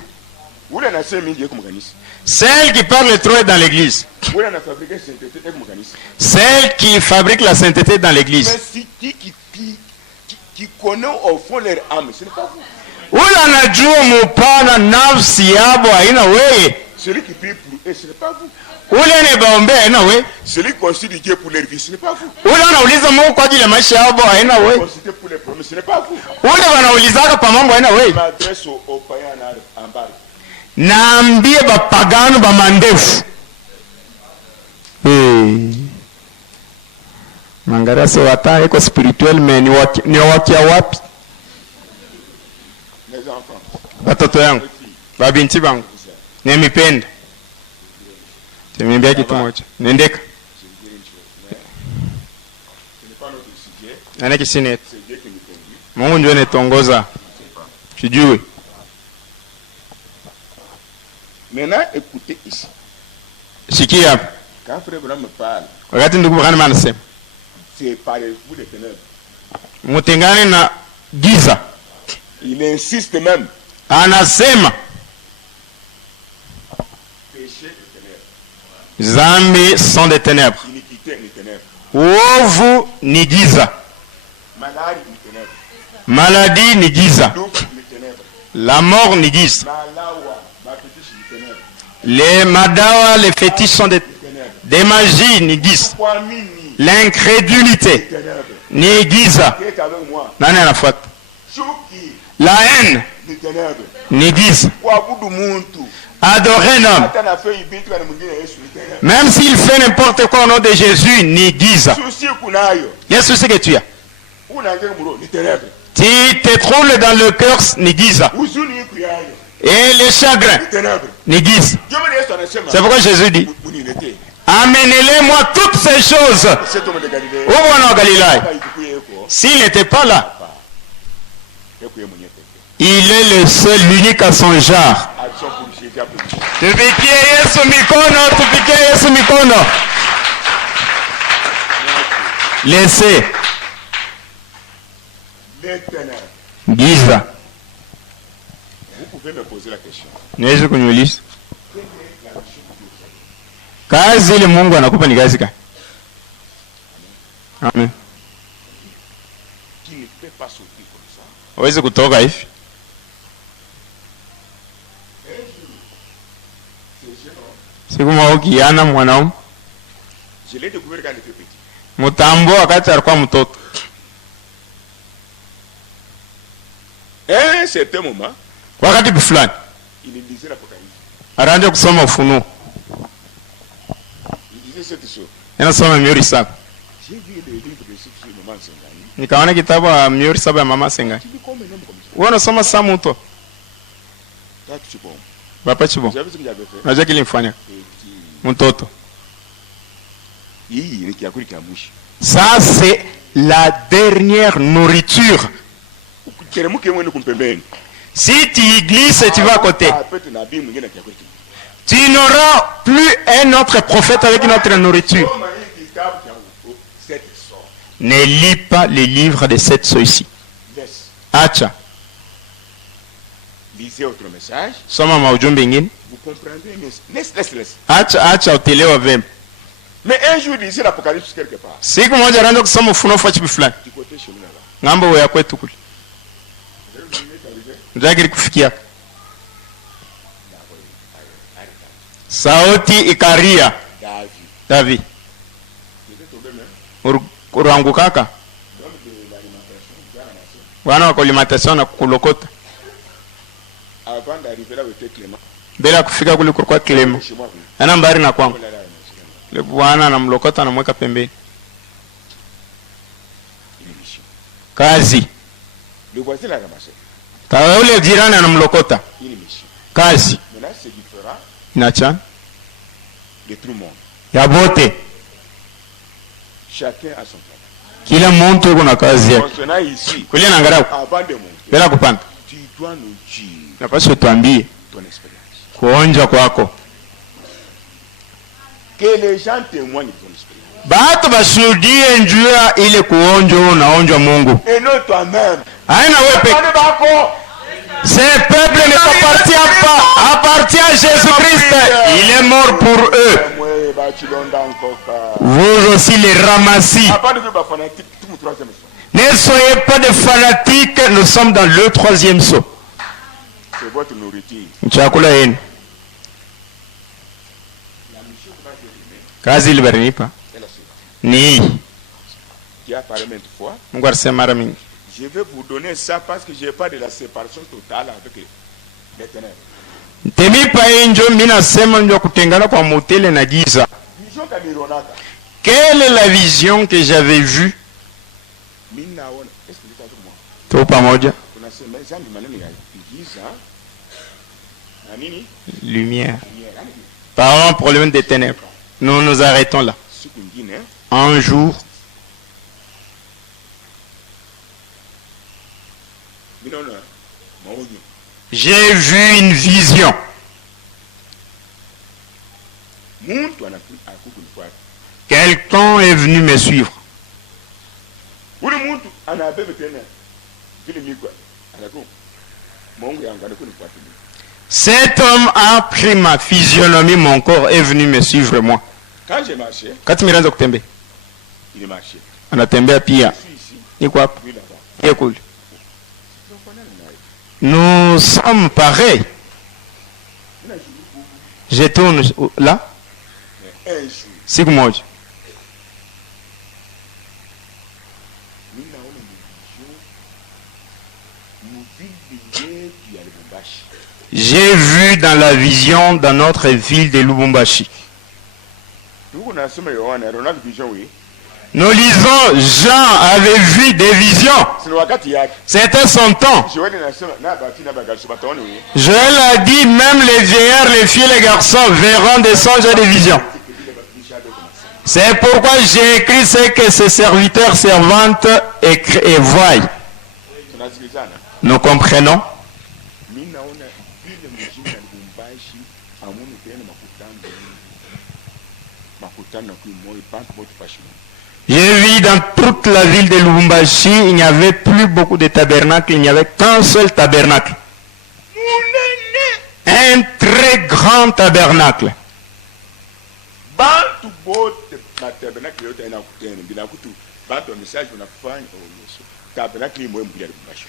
Ule anasema mingi yako mkanisa. Celle qui parle trop est dans l'église. Ule anafabrique sainteté yako mkanisa. Celle qui fabrique la sainteté dans l'église. Mais si qui connaît au fond leur âme, ce n'est pas vous. Ule anajua mupana nafsi yabo haina wewe. Celui qui prie pour eux, ce n'est pas vous. Ule anayebaombea haina wewe. Celui qui considère Dieu pour leur vie, ce n'est pas vous. Ule anauliza Mungu kwa ajili ya maisha yabo haina wewe. Considère pour les promesses, ce n'est pas vous. Ule wanaulizaka pa mambo haina wewe. Je m'adresse aux païens en bas. Naambie bapagano ba mandefu. Mangara se wata eko spirituel mais ni wakia wapi? Mes enfants. Watoto yangu. Babinti bangu. Nimependa. Nimembia kitu moja. Nendeka. Ana kisinet. Mungu ndiye anatongoza. Sijui. Maintenant, écoutez ici. Sikia. Quand frère Branham me parle, Wakati ndugu Branham anasema, c'est par vous les ténèbres. mutengane na giza. Il insiste même. Anasema Péché et ténèbres. zambi sont des ténèbres. Iniquité et ténèbres. Uovu ni giza. Maladie et ténèbres. Maladie ni giza. Doute et ténèbres. La mort ni giza. Malawa, ma petite et ténèbres. Les madawa, les fétiches sont des magies ni giza. Kwamini, L'incrédulité ténèbres. ni giza. Qui est avec moi? Nani anafuata? Chuki, La haine les ténèbres. ni giza. Kuabudu muntu. Adorer un homme, Hata na fait ibitu kana mwingine Yesu ni ténèbres. même s'il fait n'importe quoi au nom de Jésus, ni giza. Susi kunayo. Yesu c'est que tu as. Unaangalia muro ni ténèbres. Tu te troubles dans le cœur, ni giza. Huzuni kuyayo. Et les chagrins, Ni ténèbres. ni giza. Dieu me Yesu anasema. C'est pourquoi Jésus dit, Munilete. amenez-les-moi toutes ces choses. C'est homme de Galilée. Où Bwana wa Galilaya? Kama ikukuye yuko. S'il n'était pas là, Ekuye mwenyewe pekee. il est le seul, l'unique à son genre. Action pour Jésus hapo. Tupikie Yesu mikono, tupikie Yesu mikono. Laissez. Les ténèbres. Giza. Vous pouvez me poser la question. Niwezi kuniuliza. Kazi ile Mungu anakupa ni kazi gani? Amen. Qui ne peut pas sortir comme ça. Huwezi kutoka hivi. Siku moja ukiana mwanaume Je l'ai découvert quand j'étais petit. mtambo wakati alikuwa mtoto. À un certain moment, Wakati fulani il lisait l'Apocalypse. anaanza kusoma Ufunuo. Il disait cette chose. Anasoma mihuri saba. J'ai vu le livre de ce qui est maman Sengani. Nikaona kitabu ya mihuri saba ya mama Senga. Tu dis comme un homme comme ça. Wewe unasoma saa mtu. Toi, tu es bon. Baba chibo. Vous savez ce que j'avais fait? Unajua kilimfanya Petit. mtoto. Hii ni kiakuli kia mwisho. Ça c'est la dernière nourriture. Ukiremuke mwende kumpembeni. Si tu y glisses et tu vas à côté, Apete na bii mwingine kiakuli kia. tu n'auras plus un autre prophète avec une autre nourriture. Soma hii kitabu cha cette sort. Ne lis pas les livres de cette sceaux ici. Laisse. Acha. Lisez autre message. soma maujumbe ingine, Vous comprendrez. Laisse. acha utelewa vema. Mais un jour, lisez l'Apocalypse quelque part. Siku moja naanza kusoma Ufunuo chipi fulani Du côté chez nous là-bas. ng'ambo ya kwetu kule, ndagiri kufikia sauti ikaria, Davi urangukaka wana wa kolimatation na kulokota. Avant d'arriver là où était Clément, Mbele ya kufika kule kulikuwa Kilema chez moi, ana mbari na kwangu, là, le bwana anamlokota anamweka pembeni. une mission. Kazi Le voisin l'a ramassé. tawa ule jirani anamlokota, Une mission. kazi Maintenant, c'est différent inachana de tout le monde. ya bote, Chacun a son travail. kila muntu yuko na kazi yake. Concernant ici, Kulia na ngarau avant de monter, bila kupanda, tu dois nous dire napaswa tuambie ton expérience. kuonja kwako, Que les gens témoignent de ton expérience. batu bashuhudie njuu ya ile kuonja unaonjwa Mungu, Et non toi-même. haina wewe peke. Prenez Bako. Ce peuple ne t'appartient pas, appartient à Jésus-Christ. Il est mort pour eux. Moi, Bachilonda encore. Vous aussi les ramassez. Avant de faire fanatique, tout mon troisième son. Ne soyez pas des fanatiques, nous sommes dans le 3e saut. C'est votre nourriture. Chakula yenu. Kazi ilibarinipa C'est la suite. ni Qui a parlé maintes fois. Mungu alisema mara mingi, Je vais vous donner ça parce que je n'ai pas de la séparation totale avec les ténèbres. temipa injo mimi nasema ndio kutengana kwa motele na giza. Vision Kamironaka. Quelle est la vision que j'avais vue? Minaona. Est-ce que vous êtes avec moi? Tu pamoja? Tunasema zambi maneno ya giza. Na nini? Lumière. Parlons un problème des ténèbres. Nous nous arrêtons là. Siku nyingine Un jour, minaona maonyo. j'ai vu une vision. Muntu akukunifuata. Quelqu'un est venu me suivre. Ule muntu anabebe tena vile migwa. Anaku Mungu yangu anakunifuatilia. Cet homme a pris ma physionomie, mon corps est venu me suivre moi. Quand j'ai marché, Kati miranza kutembea, il est marché. anatembea pia. Je suis ici, Niko hapa, lui là-bas. yeye kule. Donc on a une Nous sommes pareils. Je tourne là, un jour, siku moja. nous avons une vision, nous vivons qui a le Lubumbashi. J'ai vu dans la vision dans notre ville de Lubumbashi. Nous connaissons Yohana, on a une vision, oui. Nous lisons, Jean avait vu des visions. C'est le wakati yake. C'était son temps. Joël anasema na bati na bagarso bataoni, oui. Joël a dit, même les vieillards, les filles, les garçons verront des songes et des visions. C'est pourquoi j'ai écrit ce que ses serviteurs, servantes et voient. Tunasikilizana. Nous comprenons. Mimi naona vile mjini ya Lubumbashi amuni tena makutano kwa moyo bantu bote fashion. J'ai vu dans toute la ville de Lubumbashi, il n'y avait plus beaucoup de tabernacles, il n'y avait qu'un seul tabernacle. Un très grand tabernacle. Bantu bote matabernacle yote inakutana bila kutu bantu message unafanya tabernacle moyo mbili ya Lubumbashi.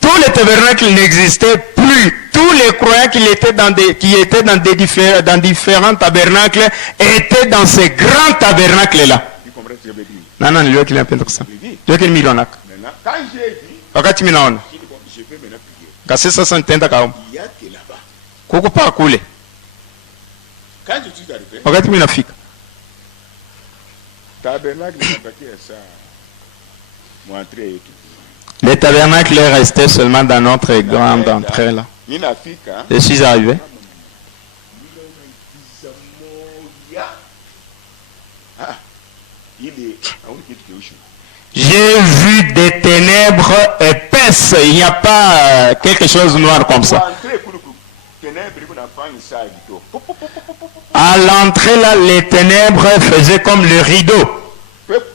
Tous les tabernacles n'existaient plus. Tous les croyants qui étaient dans différents tabernacles étaient dans ces grands tabernacles-là. Tu comprends ce que je veux dire? Nana niliyo kile napenda kusema. Ndio kile milionaka. Maintenant, quand j'ai vu, Wakati mimi naona, j'ai dit bon, je vais maintenant prier. kasi sasa nitaenda kaomba. Il y a que là-bas. Kuko pa kule. Quand je suis arrivé, Wakati mimi nafika. tabernacle inabakia ça. Mon entrée et tout. Le tabernacle est resté seulement dans notre grande entrée là. Ninafika Je suis arrivé. il est hauna kitu kiushu. J'ai vu des ténèbres épaisses. Il n'y a pas quelque chose de noir comme ça. Entrer kule ténèbres iko nafanya saa hito. À l'entrée là, les ténèbres faisaient comme le rideau.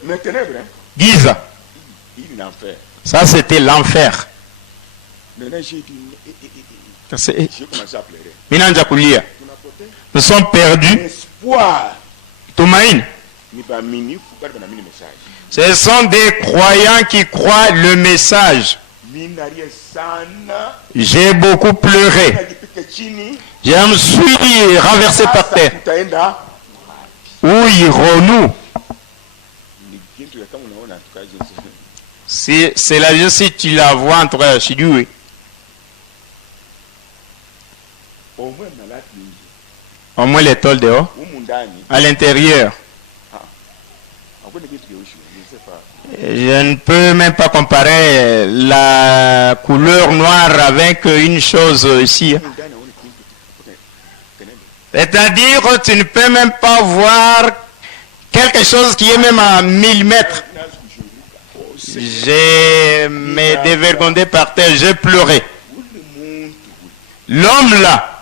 Mais ténèbres, hein, Giza. il est en enfer. Ça c'était l'enfer. Maintenant j'ai dit J'ai commencé à pleurer. Minanja kulia. Nous sommes perdus. L'espoir. Tumaini. Ce sont des croyants qui croient le message. J'ai beaucoup pleuré. Je me suis renversé par terre. Où irons-nous? C'est la vie si tu la vois en tout cas, je dis oui. Au moins les tôles dehors. À l'intérieur. Je ne peux même pas comparer la couleur noire avec une chose ici. C'est-à-dire que tu ne peux même pas voir quelque chose qui est même à 1000 mètres. J'ai me dévergondé par terre, j'ai pleuré. L'homme là,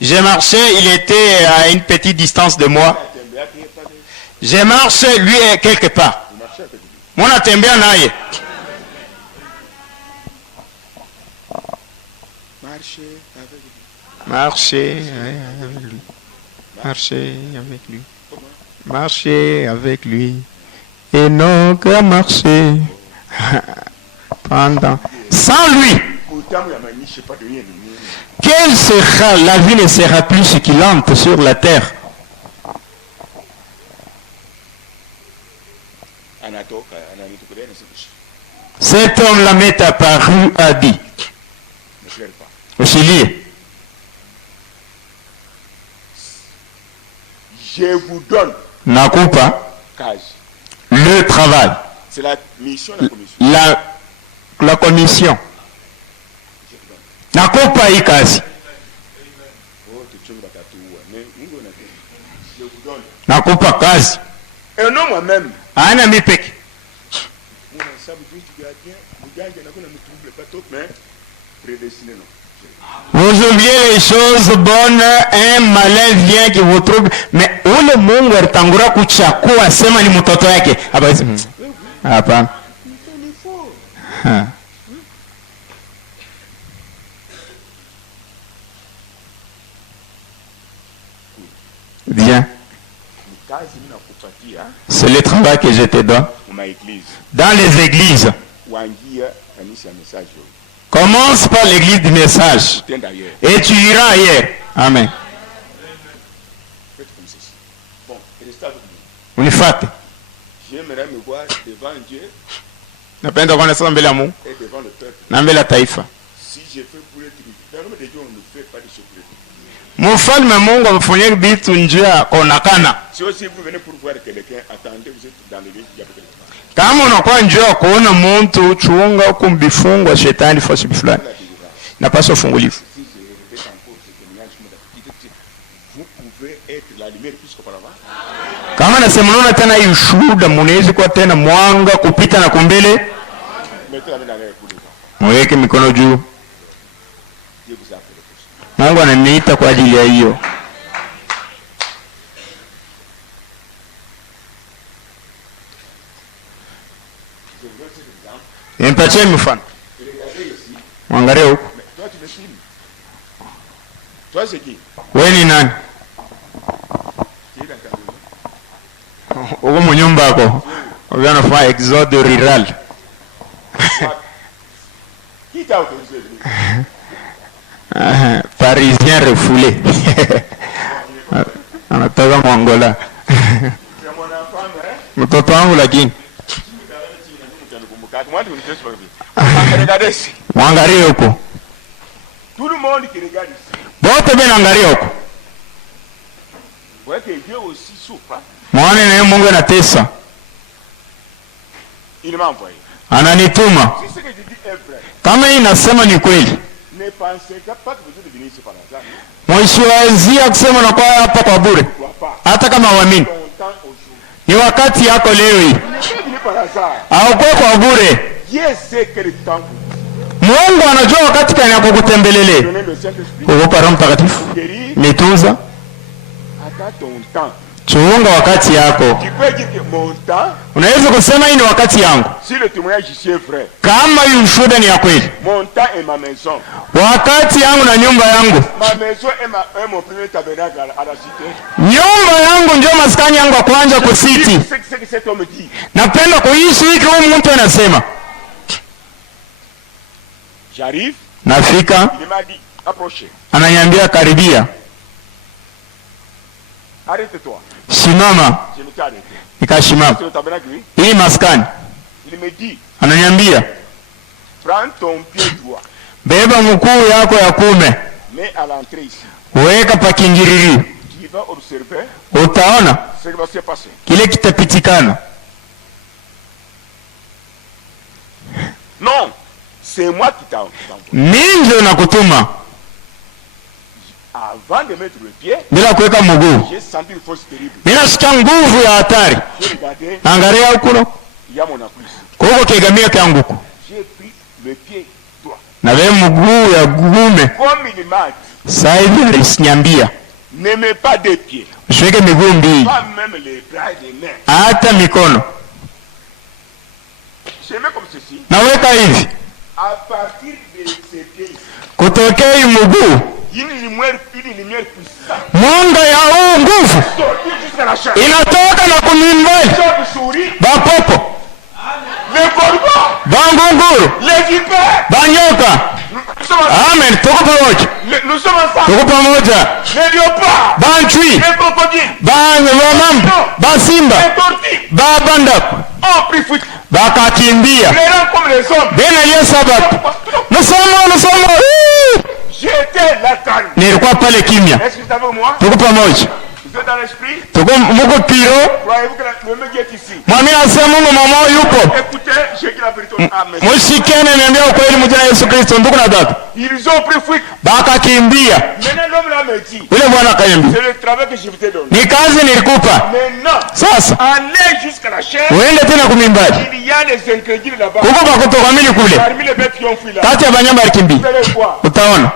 j'ai marché, il était à une petite distance de moi. J'ai marché, lui est quelque part. Mon attembe en aille. Marcher avec lui. Marcher avec lui. Marcher avec lui. Et non qu'à marcher pendant. Sans lui, quelle sera la vie ne sera plus succulente sur la terre. Cet homme-là m'est apparu, a dit. Aussi je vous donne Nakupa le travail. C'est la mission, la commission. La commission. Nakupa hii kazi. Nakupa kazi. Et non moi-même. Ana mipeke. Vous oubliez les choses bonnes, un malin vient qui vous trouble, mais ule Mungu alitangura kuchakua sema ni mtoto yake. Hapana. Bien. C'est le travail que je te donne. Dans les églises. Commence par l'église du message. Et tu iras ailleurs. Amen. Unifate. J'aimerais me voir devant Dieu napenda kuonekana mbele ya Mungu et devant le peuple. na mbele ya taifa. Si je fais pour être dans le Dieu, on ne fait pas de secret. Mfalme Mungu amfanyia vitu njia onakana. Si aussi vous venez pour voir quelqu'un, attendez, vous êtes dans l'église, il y a quelqu'un. Kama unakuwa njia kuona mtu chunga kumbifungwa shetani fasi fulani. Napaswa funguliwa. Vous pouvez être la lumière plus qu'auparavant. Kama nasema unaona tena hii ushuhuda mnaweza kuwa tena mwanga kupita na kumbele. Mettez la main dans l'air pour les gens. Mweke mikono juu. Dieu vous a appelé pour ça. Mungu ananiita kwa ajili ya hiyo. Nimpatie mfano. Mwangalie huko. Toi tu me filmes. Toi c'est qui? Wewe ni nani? Qui est dans ta maison? Uko mnyumba yako. Wewe unafanya exode rural. Qui t'a autorisé de venir? Parisien refoulé. Anatoka Mongola. C'est mon enfant, hein? Mtoto wangu lakini. Moi, je ne sais pas. Regardez ici. Mwangalie huko. Tout le monde qui regarde ici. Bote bena angalia huko. Vous voyez que Dieu aussi souffre. Muone na Mungu anatesa. Il m'a envoyé. Ananituma. Si ce que je dis est vrai, Kama hii nasema ni kweli. ne pensez pas que vous êtes venu ici par hasard. Mwishiwazia kusema na kwa hapa kwa bure. Hata kama waamini. Ton temps aujourd'hui. Ni wakati yako leo hii. Vous n'êtes venu par hasard. Au kwa bure. Dieu sait quel temps vous Mungu anajua wakati gani akukutembelele. donnez le Saint-Esprit. Kukupa Roho Mtakatifu. Guérir. Nitunza. Attends ton temps. chunga wakati yako. Tu peux dire que mon temps, Unaweza kusema hii ni wakati yangu, si le témoignage ici est vrai, kama hii ushuhuda ni ya kweli. mon temps et ma maison. Wakati yangu na nyumba yangu. Ma maison est mon premier tabernacle à la cité. Nyumba yangu ndio maskani yangu ya kwanza kusiti. C'est ce que cet homme dit. Napenda kuishi hiki huyu mtu anasema. J'arrive, Nafika, il m'a dit, approchez. ananiambia karibia. Arrête-toi. Simama. Je me suis arrêté. Nikashimama. C'est le tabernacle, oui. Hii maskani. Il me dit, Ananiambia, prends ton pied droit, beba mkuu yako ya kume, mets à l'entrée ici. weka pa kingiriri. Tu vas observer Utaona ce qui va se passer. kile kitapitikana. Non, c'est moi qui t'envoie. Mimi ndio nakutuma. Avant de mettre le pied, Bila kuweka mguu. j'ai senti une force terrible. Mimi nasikia nguvu ya hatari. J'ai regardé, Angalia huko, il y a mon appui ici. kuko kiegamia kyanguko. J'ai pris le pied droit. Na wewe mguu ya gume. Comme il m'a dit, Sasa hivi aliniambia, ne mets pas des pieds, usiweke miguu mbili, pas même les bras et les mains. hata mikono. Je mets comme ceci. Naweka hivi. À partir de ces pieds ici, Kutokea hii mguu, une lumière puissante. mwanga ya huu nguvu Sortir jusqu'à la chair. inatoka na kumimbali. Sort du souris, Bapopo, les corbeaux, bangunguru, les vipères. banyoka. Nous sommes ensemble. Amen, tuko pamoja. Nous sommes ensemble. Tuko pamoja. Les léopards, Banchui, les crocodiles, bamambo, basimba, les tortues babandako, ont pris fuite. bakakimbia. Les rangs comme les hommes. Bena liye sababu. Nusomo. J'étais là calme. Nilikuwa pale kimya. Est-ce que vous êtes avec moi? Tuko pamoja. Vous êtes dans l'esprit? Tuko muko piro. Croyez-vous que le mec est ici? Mwami asema Mungu mama yupo. Écoutez, j'ai dit la vérité. Amen. Mushikene niambia ukweli mjana Yesu Kristo ndugu na dada. Ils ont pris fuite. Bakakimbia. Maintenant, l'homme là me dit, Yule bwana akaambia, c'est le travail que je vous ai donné. ni kazi nilikupa. Maintenant, Sasa allez jusqu'à la chair. uende tena kumimbali. Il y a des incrédules là-bas. Kuko bakutokamini kule. Parmi les bêtes qui ont fui là. Kati ya banyamba alikimbia. Vous allez voir. Utaona.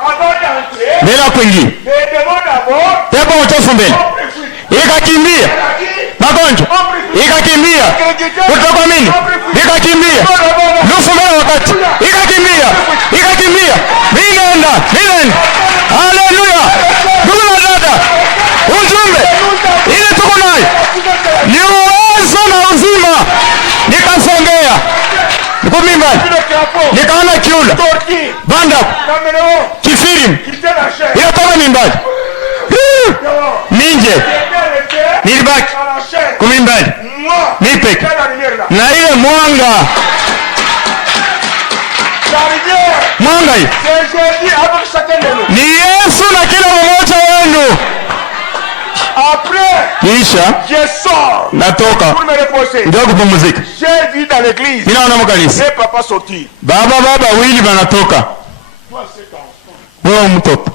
Avant d'entrer, Bila kuingia. les démons d'abord Pepo uchafu mbele. ont pris fuite. Ikakimbia. Magonjwa. Ikakimbia. Kutokamini. Ikakimbia. Nusu mbele wakati. Ikakimbia. Ninaenda. Haleluya. Ndugu na dada. Ujumbe. Ile tuko nayo. Ni uwezo na uzima. Nikasongea. Nikumimba. Nikaona kiula. Tortille. Banda. Caméléon. Kifiri. Quittez la chair. Inatoka mimbali. Ninje. Nilibaki Dans la chair. kumimbali. Moi, Nipeke. c'est la lumière là. Na ile mwanga. La lumière, Mwanga hii. c'est Jésus avec chacun de nous. Ni Yesu na kila mmoja wenu. Après, Kisha je sors natoka pour me reposer. ndio kupumzika. J'ai vu dans l'église Ninaona mkanisa. et papa sortir. Baba wawili wanatoka. Toi, c'est ton Wewe mtoto.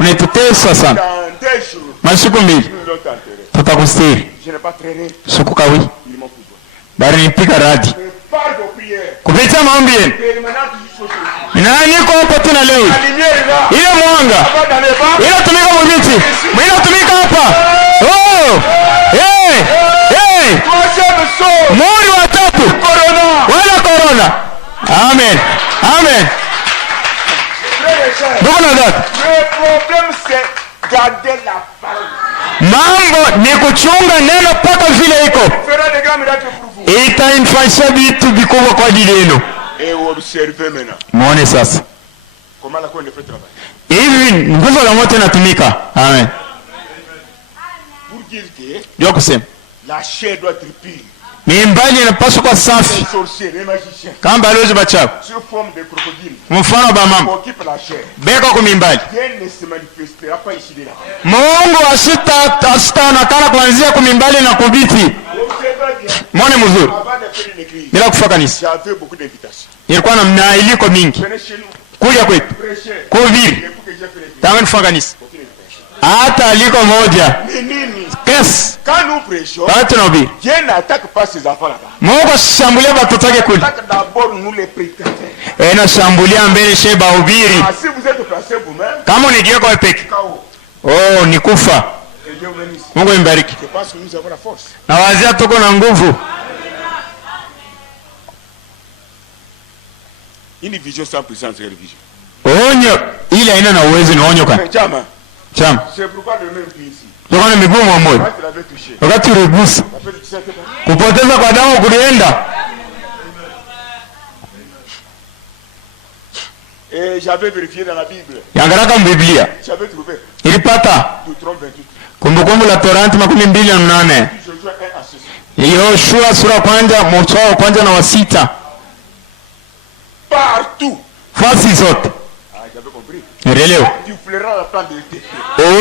Unatutesa sana. Dans 2 jours, Masiku mbili nous l'ont enterré. tutakustiri. Je n'ai pas traîné. Sikukawi. Ils m'ont coupé. Bali nipiga radi. Je parle de prière. Kupitia maombi yenu. Permanente jusqu'au jour. Na niko hapa tena leo. La lumière est là. Ile mwanga Va dans les bas. inatumika mubiti. Inatumika hapa. Oh! Hey! Troisième saut. Muri wa tatu. Corona. Wala corona. Amen. Frères et sœurs, Ndugu na dada. le problème c'est garder la parole. Mambo ni kuchunga neno mpaka vile iko. On fera des grands miracles pour vous. Itainifanyisha vitu vikubwa kwa ajili yenu. Et observez maintenant. Muone sasa. Comment la coin fait travail. Hivi nguvu la moto inatumika. Amen. Pour dire que Ndio kusema. la chair doit être pure. Mimbali inapaswa kuwa Les safi. sorciers, les magiciens, Kama balozi bachao. sur forme de crocodile, Mfano ba mama. occupent la chair. Beka kumimbali. Dieu ne se manifestera pas ici de là. Mungu asitaonekana kuanzia kumimbali na kubiti. Observez bien. Muone mzuri. Avant de faire une église, Bila kufa kanisa. j'avais beaucoup d'invitations. Nilikuwa na mnaaliko mingi. Venez chez nous, Kuja kwetu. prêcher. Kuhubiri. Depuis que j'ai fait l'église, Tangu nifa kanisa. aucune invitation. Hata aliko moja. Mais nini, Kes. quand nous prêchons, Watu nabii. Dieu n'attaque pas ses enfants là-bas. Mungu ashambulia watoto wake Il kule. attaque d'abord nous les prédicateurs. Inashambulia mbele sheba ubiri. Ah, si vous êtes placé vous-même, Kama unijiweka wewe peke. KO. Oh, ni kufa. Et Dieu vous bénisse. Mungu imbariki. Je pense que nous avons la force. Na wazia tuko na nguvu. Une vision sans puissance, c'est une vision. Onyo ile haina na uwezo ni onyo ka. Chama. Chama. C'est pourquoi le même pied ici. Tuko na miguu mmoja. Quand tu l'avais touché. Wakati uregusa. Appelle qui ça que Kupoteza kwa damu kulienda. Et j'avais vérifié dans la Bible. Yangaraka mbiblia. J'avais trouvé. Ilipata Deutéronome 28. Kumbukumbu la Torati 28:8. Josué 1 à 6. Yoshua sura kwanza mstari wa kwanza na wa sita. Partout. Fasi zote. Ah, j'avais compris. Elewa. Tu flairas la plante de tes.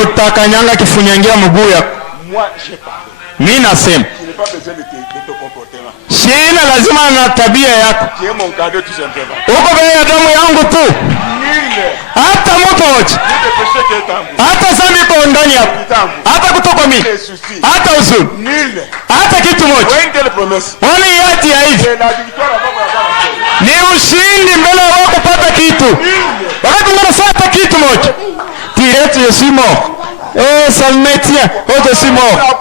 Utakanyanga kifunyangia mguu ya. Moi, j'ai parlé. Mimi nasema Je n'ai pas besoin de ton comportement. shina lazima na tabia yako. Tu es mon cadeau tout simplement. Uko mbele ya damu yangu tu. Nul. Hata mtu wote. Ni de péché qui est en vous. Hata zambi iko ndani yako. Hata kutoka mimi. Les soucis. Hata uzuni. Nul. Hata kitu moja. Une telle promesse. Wani yati ya hivi. C'est la victoire avant la barre. Ni ushindi mbele ya kupata kitu. Wakati unapata kitu moja. Direct je suis mort. Eh, ça me maintient. Oh, je suis mort.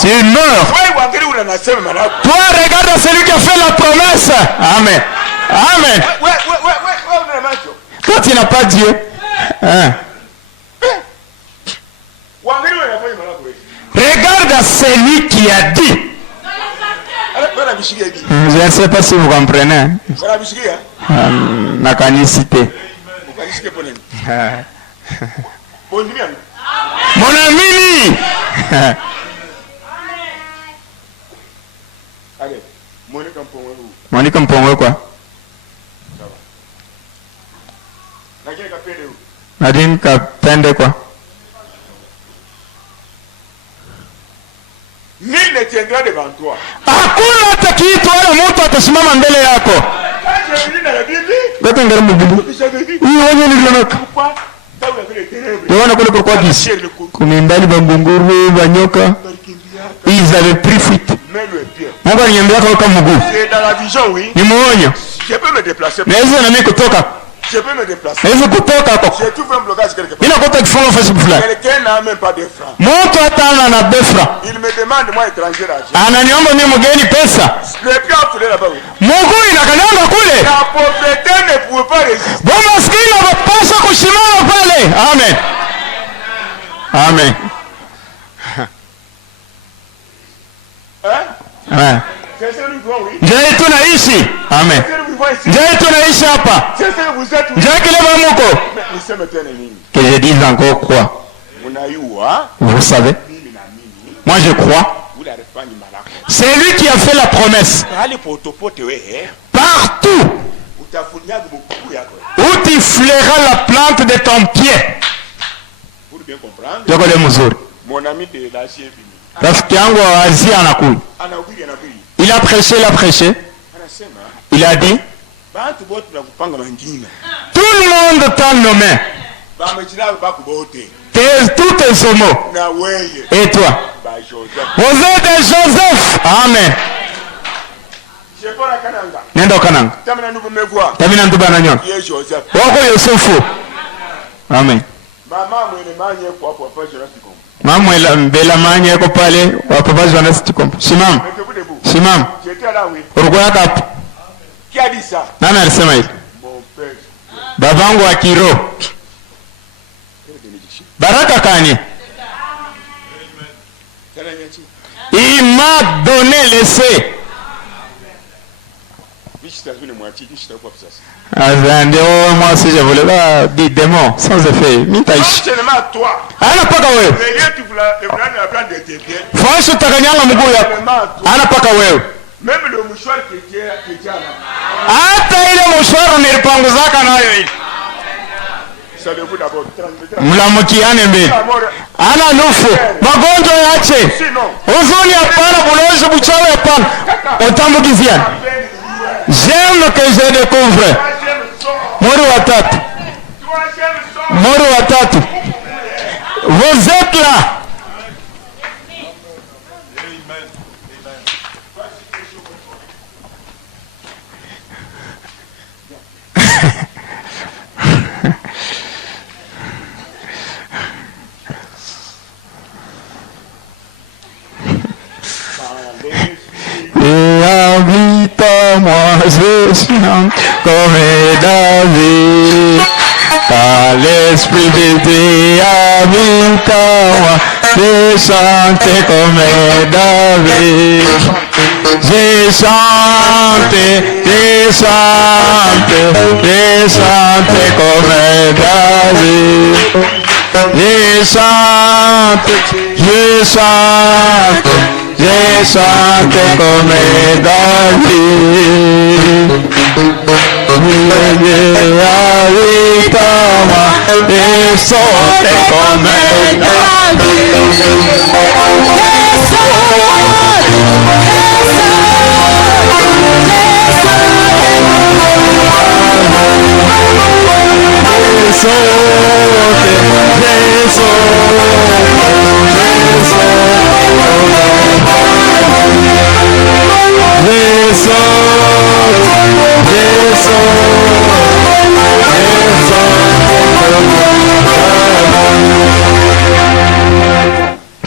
Tu meurs. Toi, regarde celui qui a fait la promesse. Amen. Amen. Quand il n'a pas Dieu. Hein. Regarde celui qui a dit. Je ne sais pas si vous comprenez. La canicité. Mon ami. Monica Mpongwe quoi? Nadine Kapende quoi? Nul ne tiendra devant toi. Hakuna hata kitu wala mtu atasimama mbele yako. Gote ngara mbubu. Hii wewe ni loloka. Unaona kule kulikuwa gisi. Kumimbali bangunguru banyoka. Ils avaient pris fuite. Mungu aliniambia kama mguu. C'est dans la vision, oui. Ni muonyo. Je peux me déplacer. Naweza na mimi kutoka. Je peux me déplacer. Naweza kutoka hapo. J'ai tout fait un blocage quelque part. Mimi nakuta kifungo fasi fulani. Quelqu'un n'a même pas de francs. Mtu hata ana na defra. Il me demande, moi, étranger, l'argent. Ananiomba mimi mgeni pesa. Le pied a foulé là-bas, oui. Mungu inakanyanga kule. La pauvreté ne pouvait pas résister. Bwana maskini anapaswa kusimama pale. Amen. Amen. Hein? C'est ce que nous voulons, oui. Njoo tunaishi. Amen. C'est ce que nous voulons ici. Njoo tunaishi hapa. C'est ce que vous êtes, oui. Njoo kile bamuko. Mais nous sommes éternels. Que je dise encore quoi? On a eu, hein? Vous savez? Moi je crois. Vous l'avez pas ni malak. C'est lui qui a fait la promesse. Allez pour topote, ouais. Partout Ou t'as fourni avec beaucoup, y'a quoi. où tu flairas la plante de ton pied. Pour bien comprendre, Joko le mzuri. mon ami de la CFI. Rafiki yangu wa Asia anakuja. Anahubiri, anahubiri. Il a prêché. Anasema, Il a dit, bantu bote bakupanga mangina. tout le monde t'a nommé. Bamejina bakubote. Tous tes homos. Na weye. Et toi? Ba Joseph. Vous êtes des Joseph. Amen. Je pas la kananga. Nenda ukananga. Tamina nous me voir. Tamina ntuba na nyona. Ye Joseph. Wako Yusufu. Amen. Mama mwene manye kwa papa Joseph kom. Mama mbela manye yako pale wa papa Jonas Tikombo. Simama. Mettez-vous debout. Simama. J'étais là, oui. Ulikuwa hapo. Qui a dit ça? Nani alisema hivi? Mon père. Babangu wa kiroho. Baraka kani? Il m'a donné laissé. Moi aussi je voulais pas dire des mots sans effet. Mitaishi. Seulement toi. Ana paka wewe. Tu voulais la prendre de tes biens. Fasho takanyanga mguu yako. Ana paka wewe. Même le mouchoir que tu as là. Hata ile mshwaro nilipanguzaka nayo hivi. Salut-vous d'abord. Mlamukiane mbele. Ana nufu. Magonjwa yache. Huzuni hapana, bulozi buchawi hapana. Utambukiziana. J'aime que je découvre. Mori watatu. Mori watatu. Vous êtes là. comme David. Car l'Esprit de Dieu habite en moi, j'ai chanté comme David. J'ai chanté comme David. J'ai chanté comme David. Avec moi, j'ai chanté comme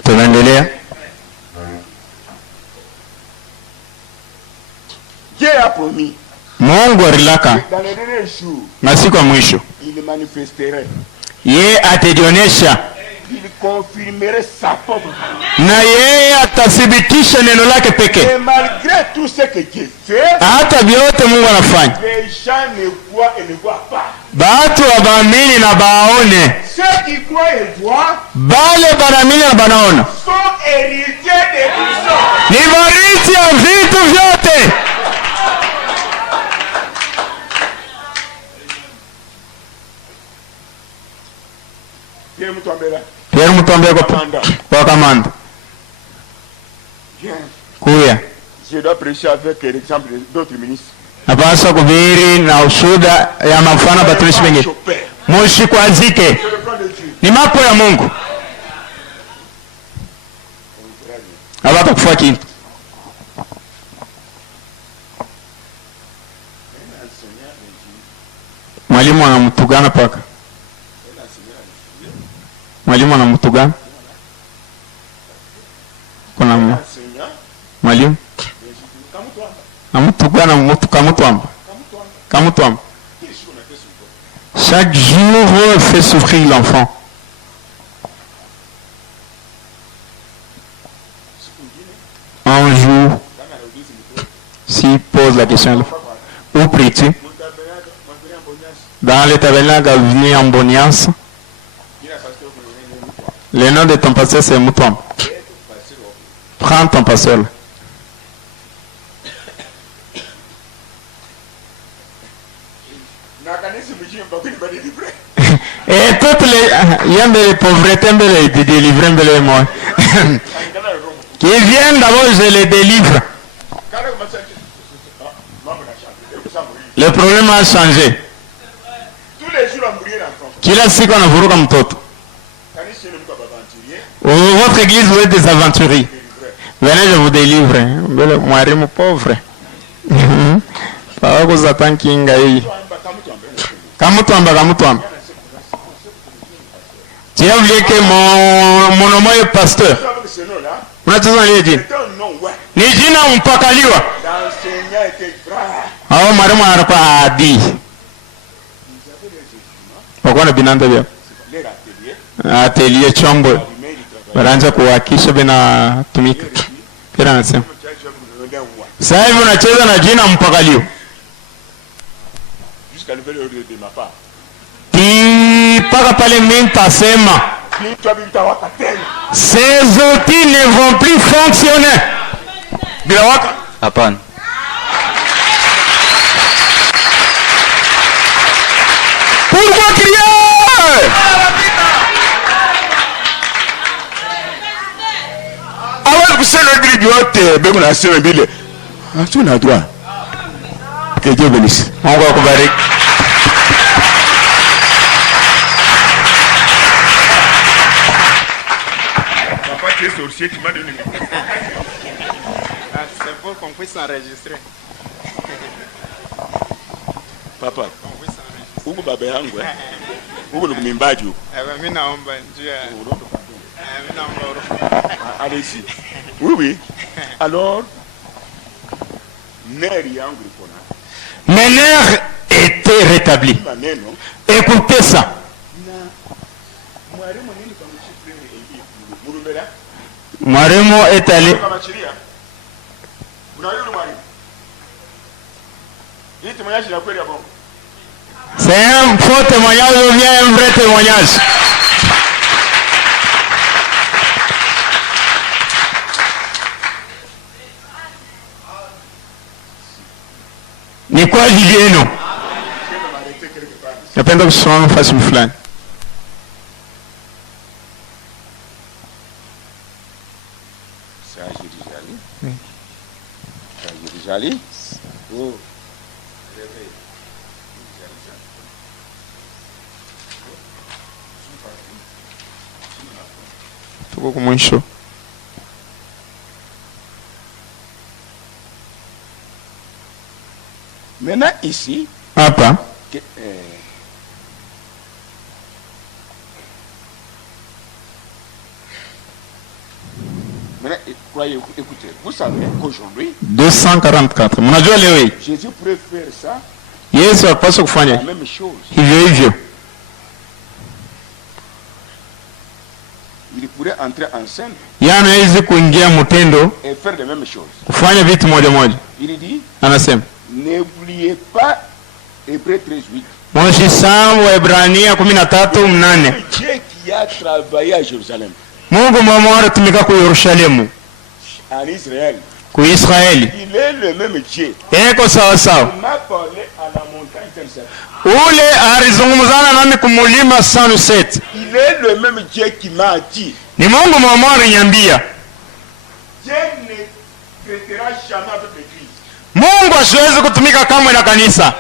tunaendelea. Dieu a promis. Mungu alilaka Dans les derniers jours, na siku ya mwisho il manifesterait. yeye atajionyesha Il confirmerait sa propre parole. na yeye atathibitisha neno lake pekee. Et malgré tout ce que Dieu fait, Hata vyote Mungu anafanya, les gens ne voient et ne voient pas. batu wabaamini na baone, Ceux qui croient et voient bale banaamini na banaona sont héritiers des puissants. ni varithi ya vitu vyote. Pierre Mutambela, Pierre Mutombe kwa kamanda viens. kuya Je dois prêcher avec l'exemple d'autres ministres. napaswa kubiri na ushuda ya mafano ya batumishi wengine. Chopin. Mushikwazike, C'est le plan de Dieu. ni mapo ya Mungu, abata kufua kintu. Mwalimu anamtugana paka, mwalimu anamtugana kuna Enseignant, mwalimu amutugana mutu kamutwamba. Chaque jour fait souffrir l'enfant. Un jour, s'il pose la question, où pries-tu? Dans le tabernacle venu en Bonias. Le nom de ton pasteur c'est Mouton. Prends ton pasteur. Et toutes les, il y a des pauvretés, des délivrés, des moi. Qui viennent d'abord, je les délivre. Le problème a changé. tous les jours, on brûle l'enfant. Kila siku anavuruga mtoto. Votre église, vous êtes des aventuriers. Venez, je vous délivre. Mbele mwarimu pauvre. Pawako Satan kinga hii. Kamutwamba. Tu as oublié que mon nom est pasteur. Unacheza ile jina. Ni jina mpakaliwa. L'enseignant était brave. Hao mwarimu anakuwa adi. Wakona binanda bia. Atelier chombo. Wanaanza kuhakisha bina tumika. Kila anasema. Sasa hivi unacheza na jina mpakalio. Jusqu'à nouvelle ordre de ma part. Paka pale mimi tasema. Ces outils ne vont plus fonctionner. Bila waka? Hapana. Pourquoi crier? Awali kusema gridi yote bego na sema bile. Hatuna droit. Que Dieu bénisse. Mungu akubariki. Papa, tu es sorcier, tu m'as donné. C'est pour qu'on puisse enregistrer. Papa, huko baba yangu huko ni mwimbaji huko. Mimi naomba njia. Mimi naomba. Allez-y. Oui. Alors, nerf yangu iko na. Mes nerfs été rétabli. maneno Écoutez ça. mwalimu nini kwa mchipre murumela Mwalimu est allé. kama chiria una yule mwalimu hii témoignage ya kweli ya bongo. C'est un faux témoignage ou bien un vrai témoignage? Ni kwa ajili yenu. Napenda kusimama nafasi fulani. Jali. Oh. Tuko kwa mwisho. Maintenant ici, Hapa maintenant, croyez, écoutez, vous savez qu'aujourd'hui, 244. Mnajua leo hii Jésus pourrait faire ça, Yesu alipaswa la kufanya même chose. hivyo hivyo. Il pourrait entrer en scène Yeye anaweza kuingia mtendo et faire les mêmes choses. kufanya vitu moja moja. Il dit, Anasema n'oubliez pas Hébreux 13:8. Msisahau Waebrania 13:8. Dieu qui a travaillé à Jérusalem, Mungu mmoja anatumika ku Yerusalemu, en Israël, ku Israeli. il est le même Dieu. Eko sawa sawa. Il m'a parlé à la montagne Tel-Sept. Ule alizungumzana nami kumulima Sunset. Il est le même Dieu qui m'a dit, Ni Mungu mmoja aliniambia, Dieu ne traitera jamais avec l'église. Mungu asiwezi kutumika kamwe na kanisa.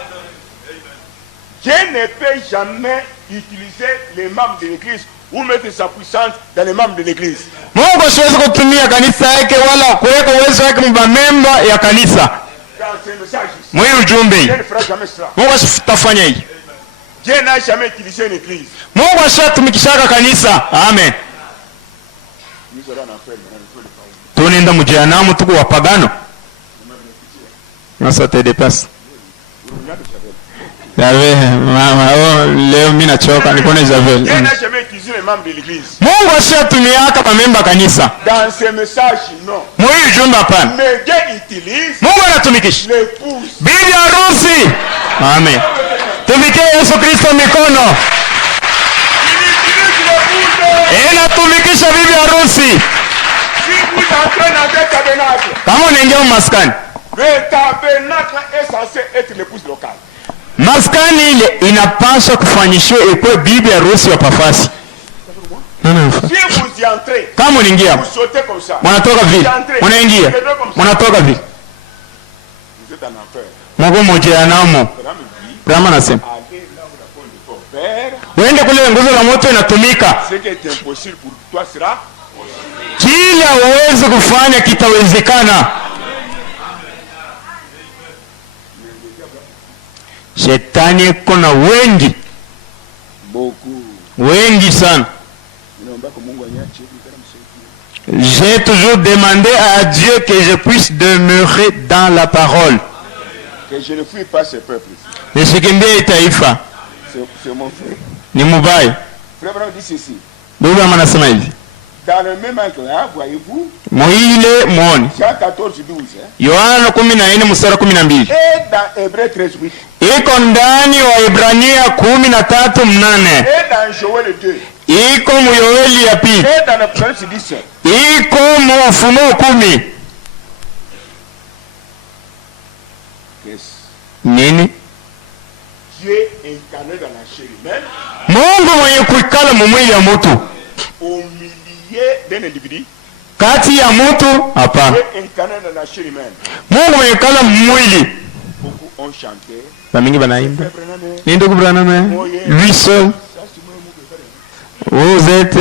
Dieu ne peut jamais utiliser les membres de l'église ou mettre sa puissance dans les membres de l'église. Mungu asiwezi kutumia kanisa yake wala kuweka uwezo wake mbamemba ya kanisa. Dans ce message, Mwe ujumbe hii. Dieu ne fera jamais cela. Mungu asitafanya hii. Dieu n'a jamais utilisé une église. Mungu ashatumikishaka kanisa. Amen. Nous allons en faire maintenant. Tunaenda mjehanamu tuko wapagano. Sasa tedepasa. Javel, mama, leo mimi nachoka, niko na Javel. Dieu n'a jamais utilisé les membres de l'église. Mungu ashatumiaka pamemba kanisa. Dans ce message, non. Mwe ujumbe hapana. Mais Dieu utilise Mungu anatumikisha l'épouse. bibi harusi. Amen. Tumikie Yesu Kristo mikono. Il utilise l'épouse. Inatumikisha bibi harusi. Si vous entrez dans un tabernacle, Kama unaingia maskani. le tabernacle est censé être l'épouse locale. Maskani ile inapaswa kufanyishwa ikuwe bibi harusi wa pafasi. Si vous y entrez, Kama unaingia, vous sautez comme ça. mnatoka vile. Unaingia, mnatoka vile. Vous êtes en enfer. Mungu mjehanamu. Abraham dit, Brahma anasema, allez là où la porte de ton père. uende kule nguzo la moto inatumika. Ce qui est impossible pour toi sera. Kila uweze kufanya kitawezekana. Shetani kuna wengi, wengi sana. J'ai toujours demandé à Dieu que je puisse demeurer dans la parole. Que je ne fuis pas ce peuple. Nisikimbie taifa. C'est mon frère. Ni mubaya. Frère Abraham dit ceci. Ndugu yangu anasema hivi. Dans le même angle là, voyez-vous, Muile muone. Jean 14:12. Yohana 14 mstari 12. Et dans Hébreux 13:8. Iko ndani wa Ibrania 13:8. Et dans Joël 2. Iko Yoeli ya pili. Et dans Apocalypse 10. Iko Ufunuo 10. Nini? Dieu incarné dans la chair humaine. Mungu mwenye kuikala mwili ya mtu. Au milieu d'un individu. Kati ya mtu hapana. Dieu incarné dans la chair humaine. Mungu mwenye kuikala mwili. Beaucoup ont chanté. Bamingi banaimba. Ni ndugu Branham. Lui seul. Vous êtes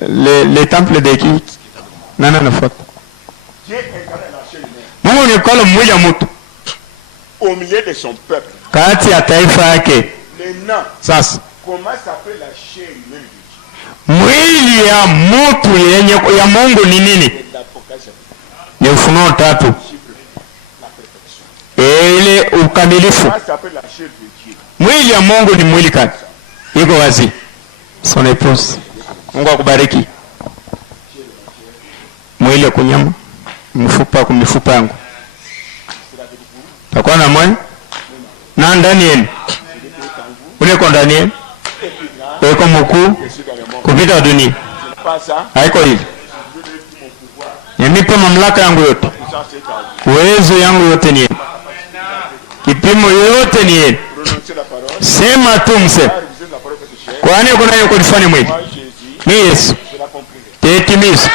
les temples de qui? Nana nafuata. Dieu incarné dans la chair humaine. Mungu mwenye kuikala mwili ya mtu. Au milieu de son peuple. Kati ya taifa yake. Maintenant, Sasa comment s'appelle la chair humaine de Dieu? mwili ya mtu yenye ya Mungu ni nini? Ni Ufunuo 3. Ile ukamilifu. Comment s'appelle la chair de Dieu? Mwili ya Mungu ni mwili gani? Iko wazi. Son épouse. Mungu akubariki. Mwili kwa nyama, mfupa kwa mifupa yangu. Takuwa na mwe? Na ndani yenu. Ule kwa ndani yenu. Eko mkuu kupita dunia. Haiko hivi. Nimepa mamlaka yangu yote. Uwezo yangu yote ni yenu. Kipimo yote ni yenu. Sema tu mse. Kwani kuna yuko kufanya mwili? Ni Yesu. Tetimizo.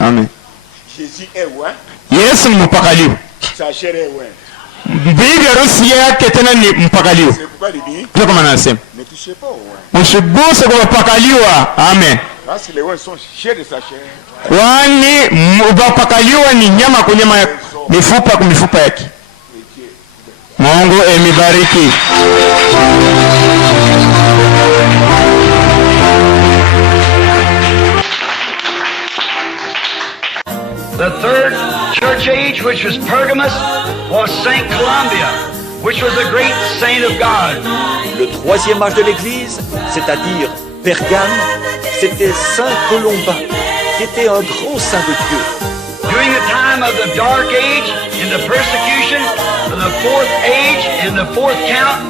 Amen. Yesu mpakaliwa. Bibi harusi yake tena ni mpakaliwa. Ndio kama anasema. Msibuse kwa mpakaliwa. Amen. Kwani mpakaliwa ni nyama kwa nyama, mifupa kwa mifupa yake. Mungu emibariki. The third church age, which was Pergamos, was Saint Columbia, which was a great saint of God. Le troisième âge de l'Église, c'est-à-dire Pergame, c'était Saint Colomba, qui était un grand saint de Dieu. During the time of the Dark Age, in the persecution of the fourth age, in the fourth count,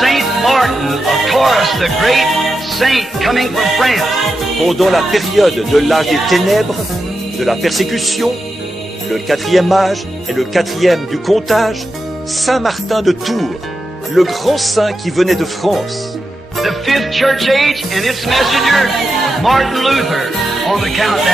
Saint Martin of Tours, the great saint coming from France. Pendant la période de l'âge des ténèbres, de la persécution, le quatrième âge et le quatrième du comptage, Saint Martin de Tours, le grand saint qui venait de France. The fifth church age and its messenger, Martin Luther, on the countdown.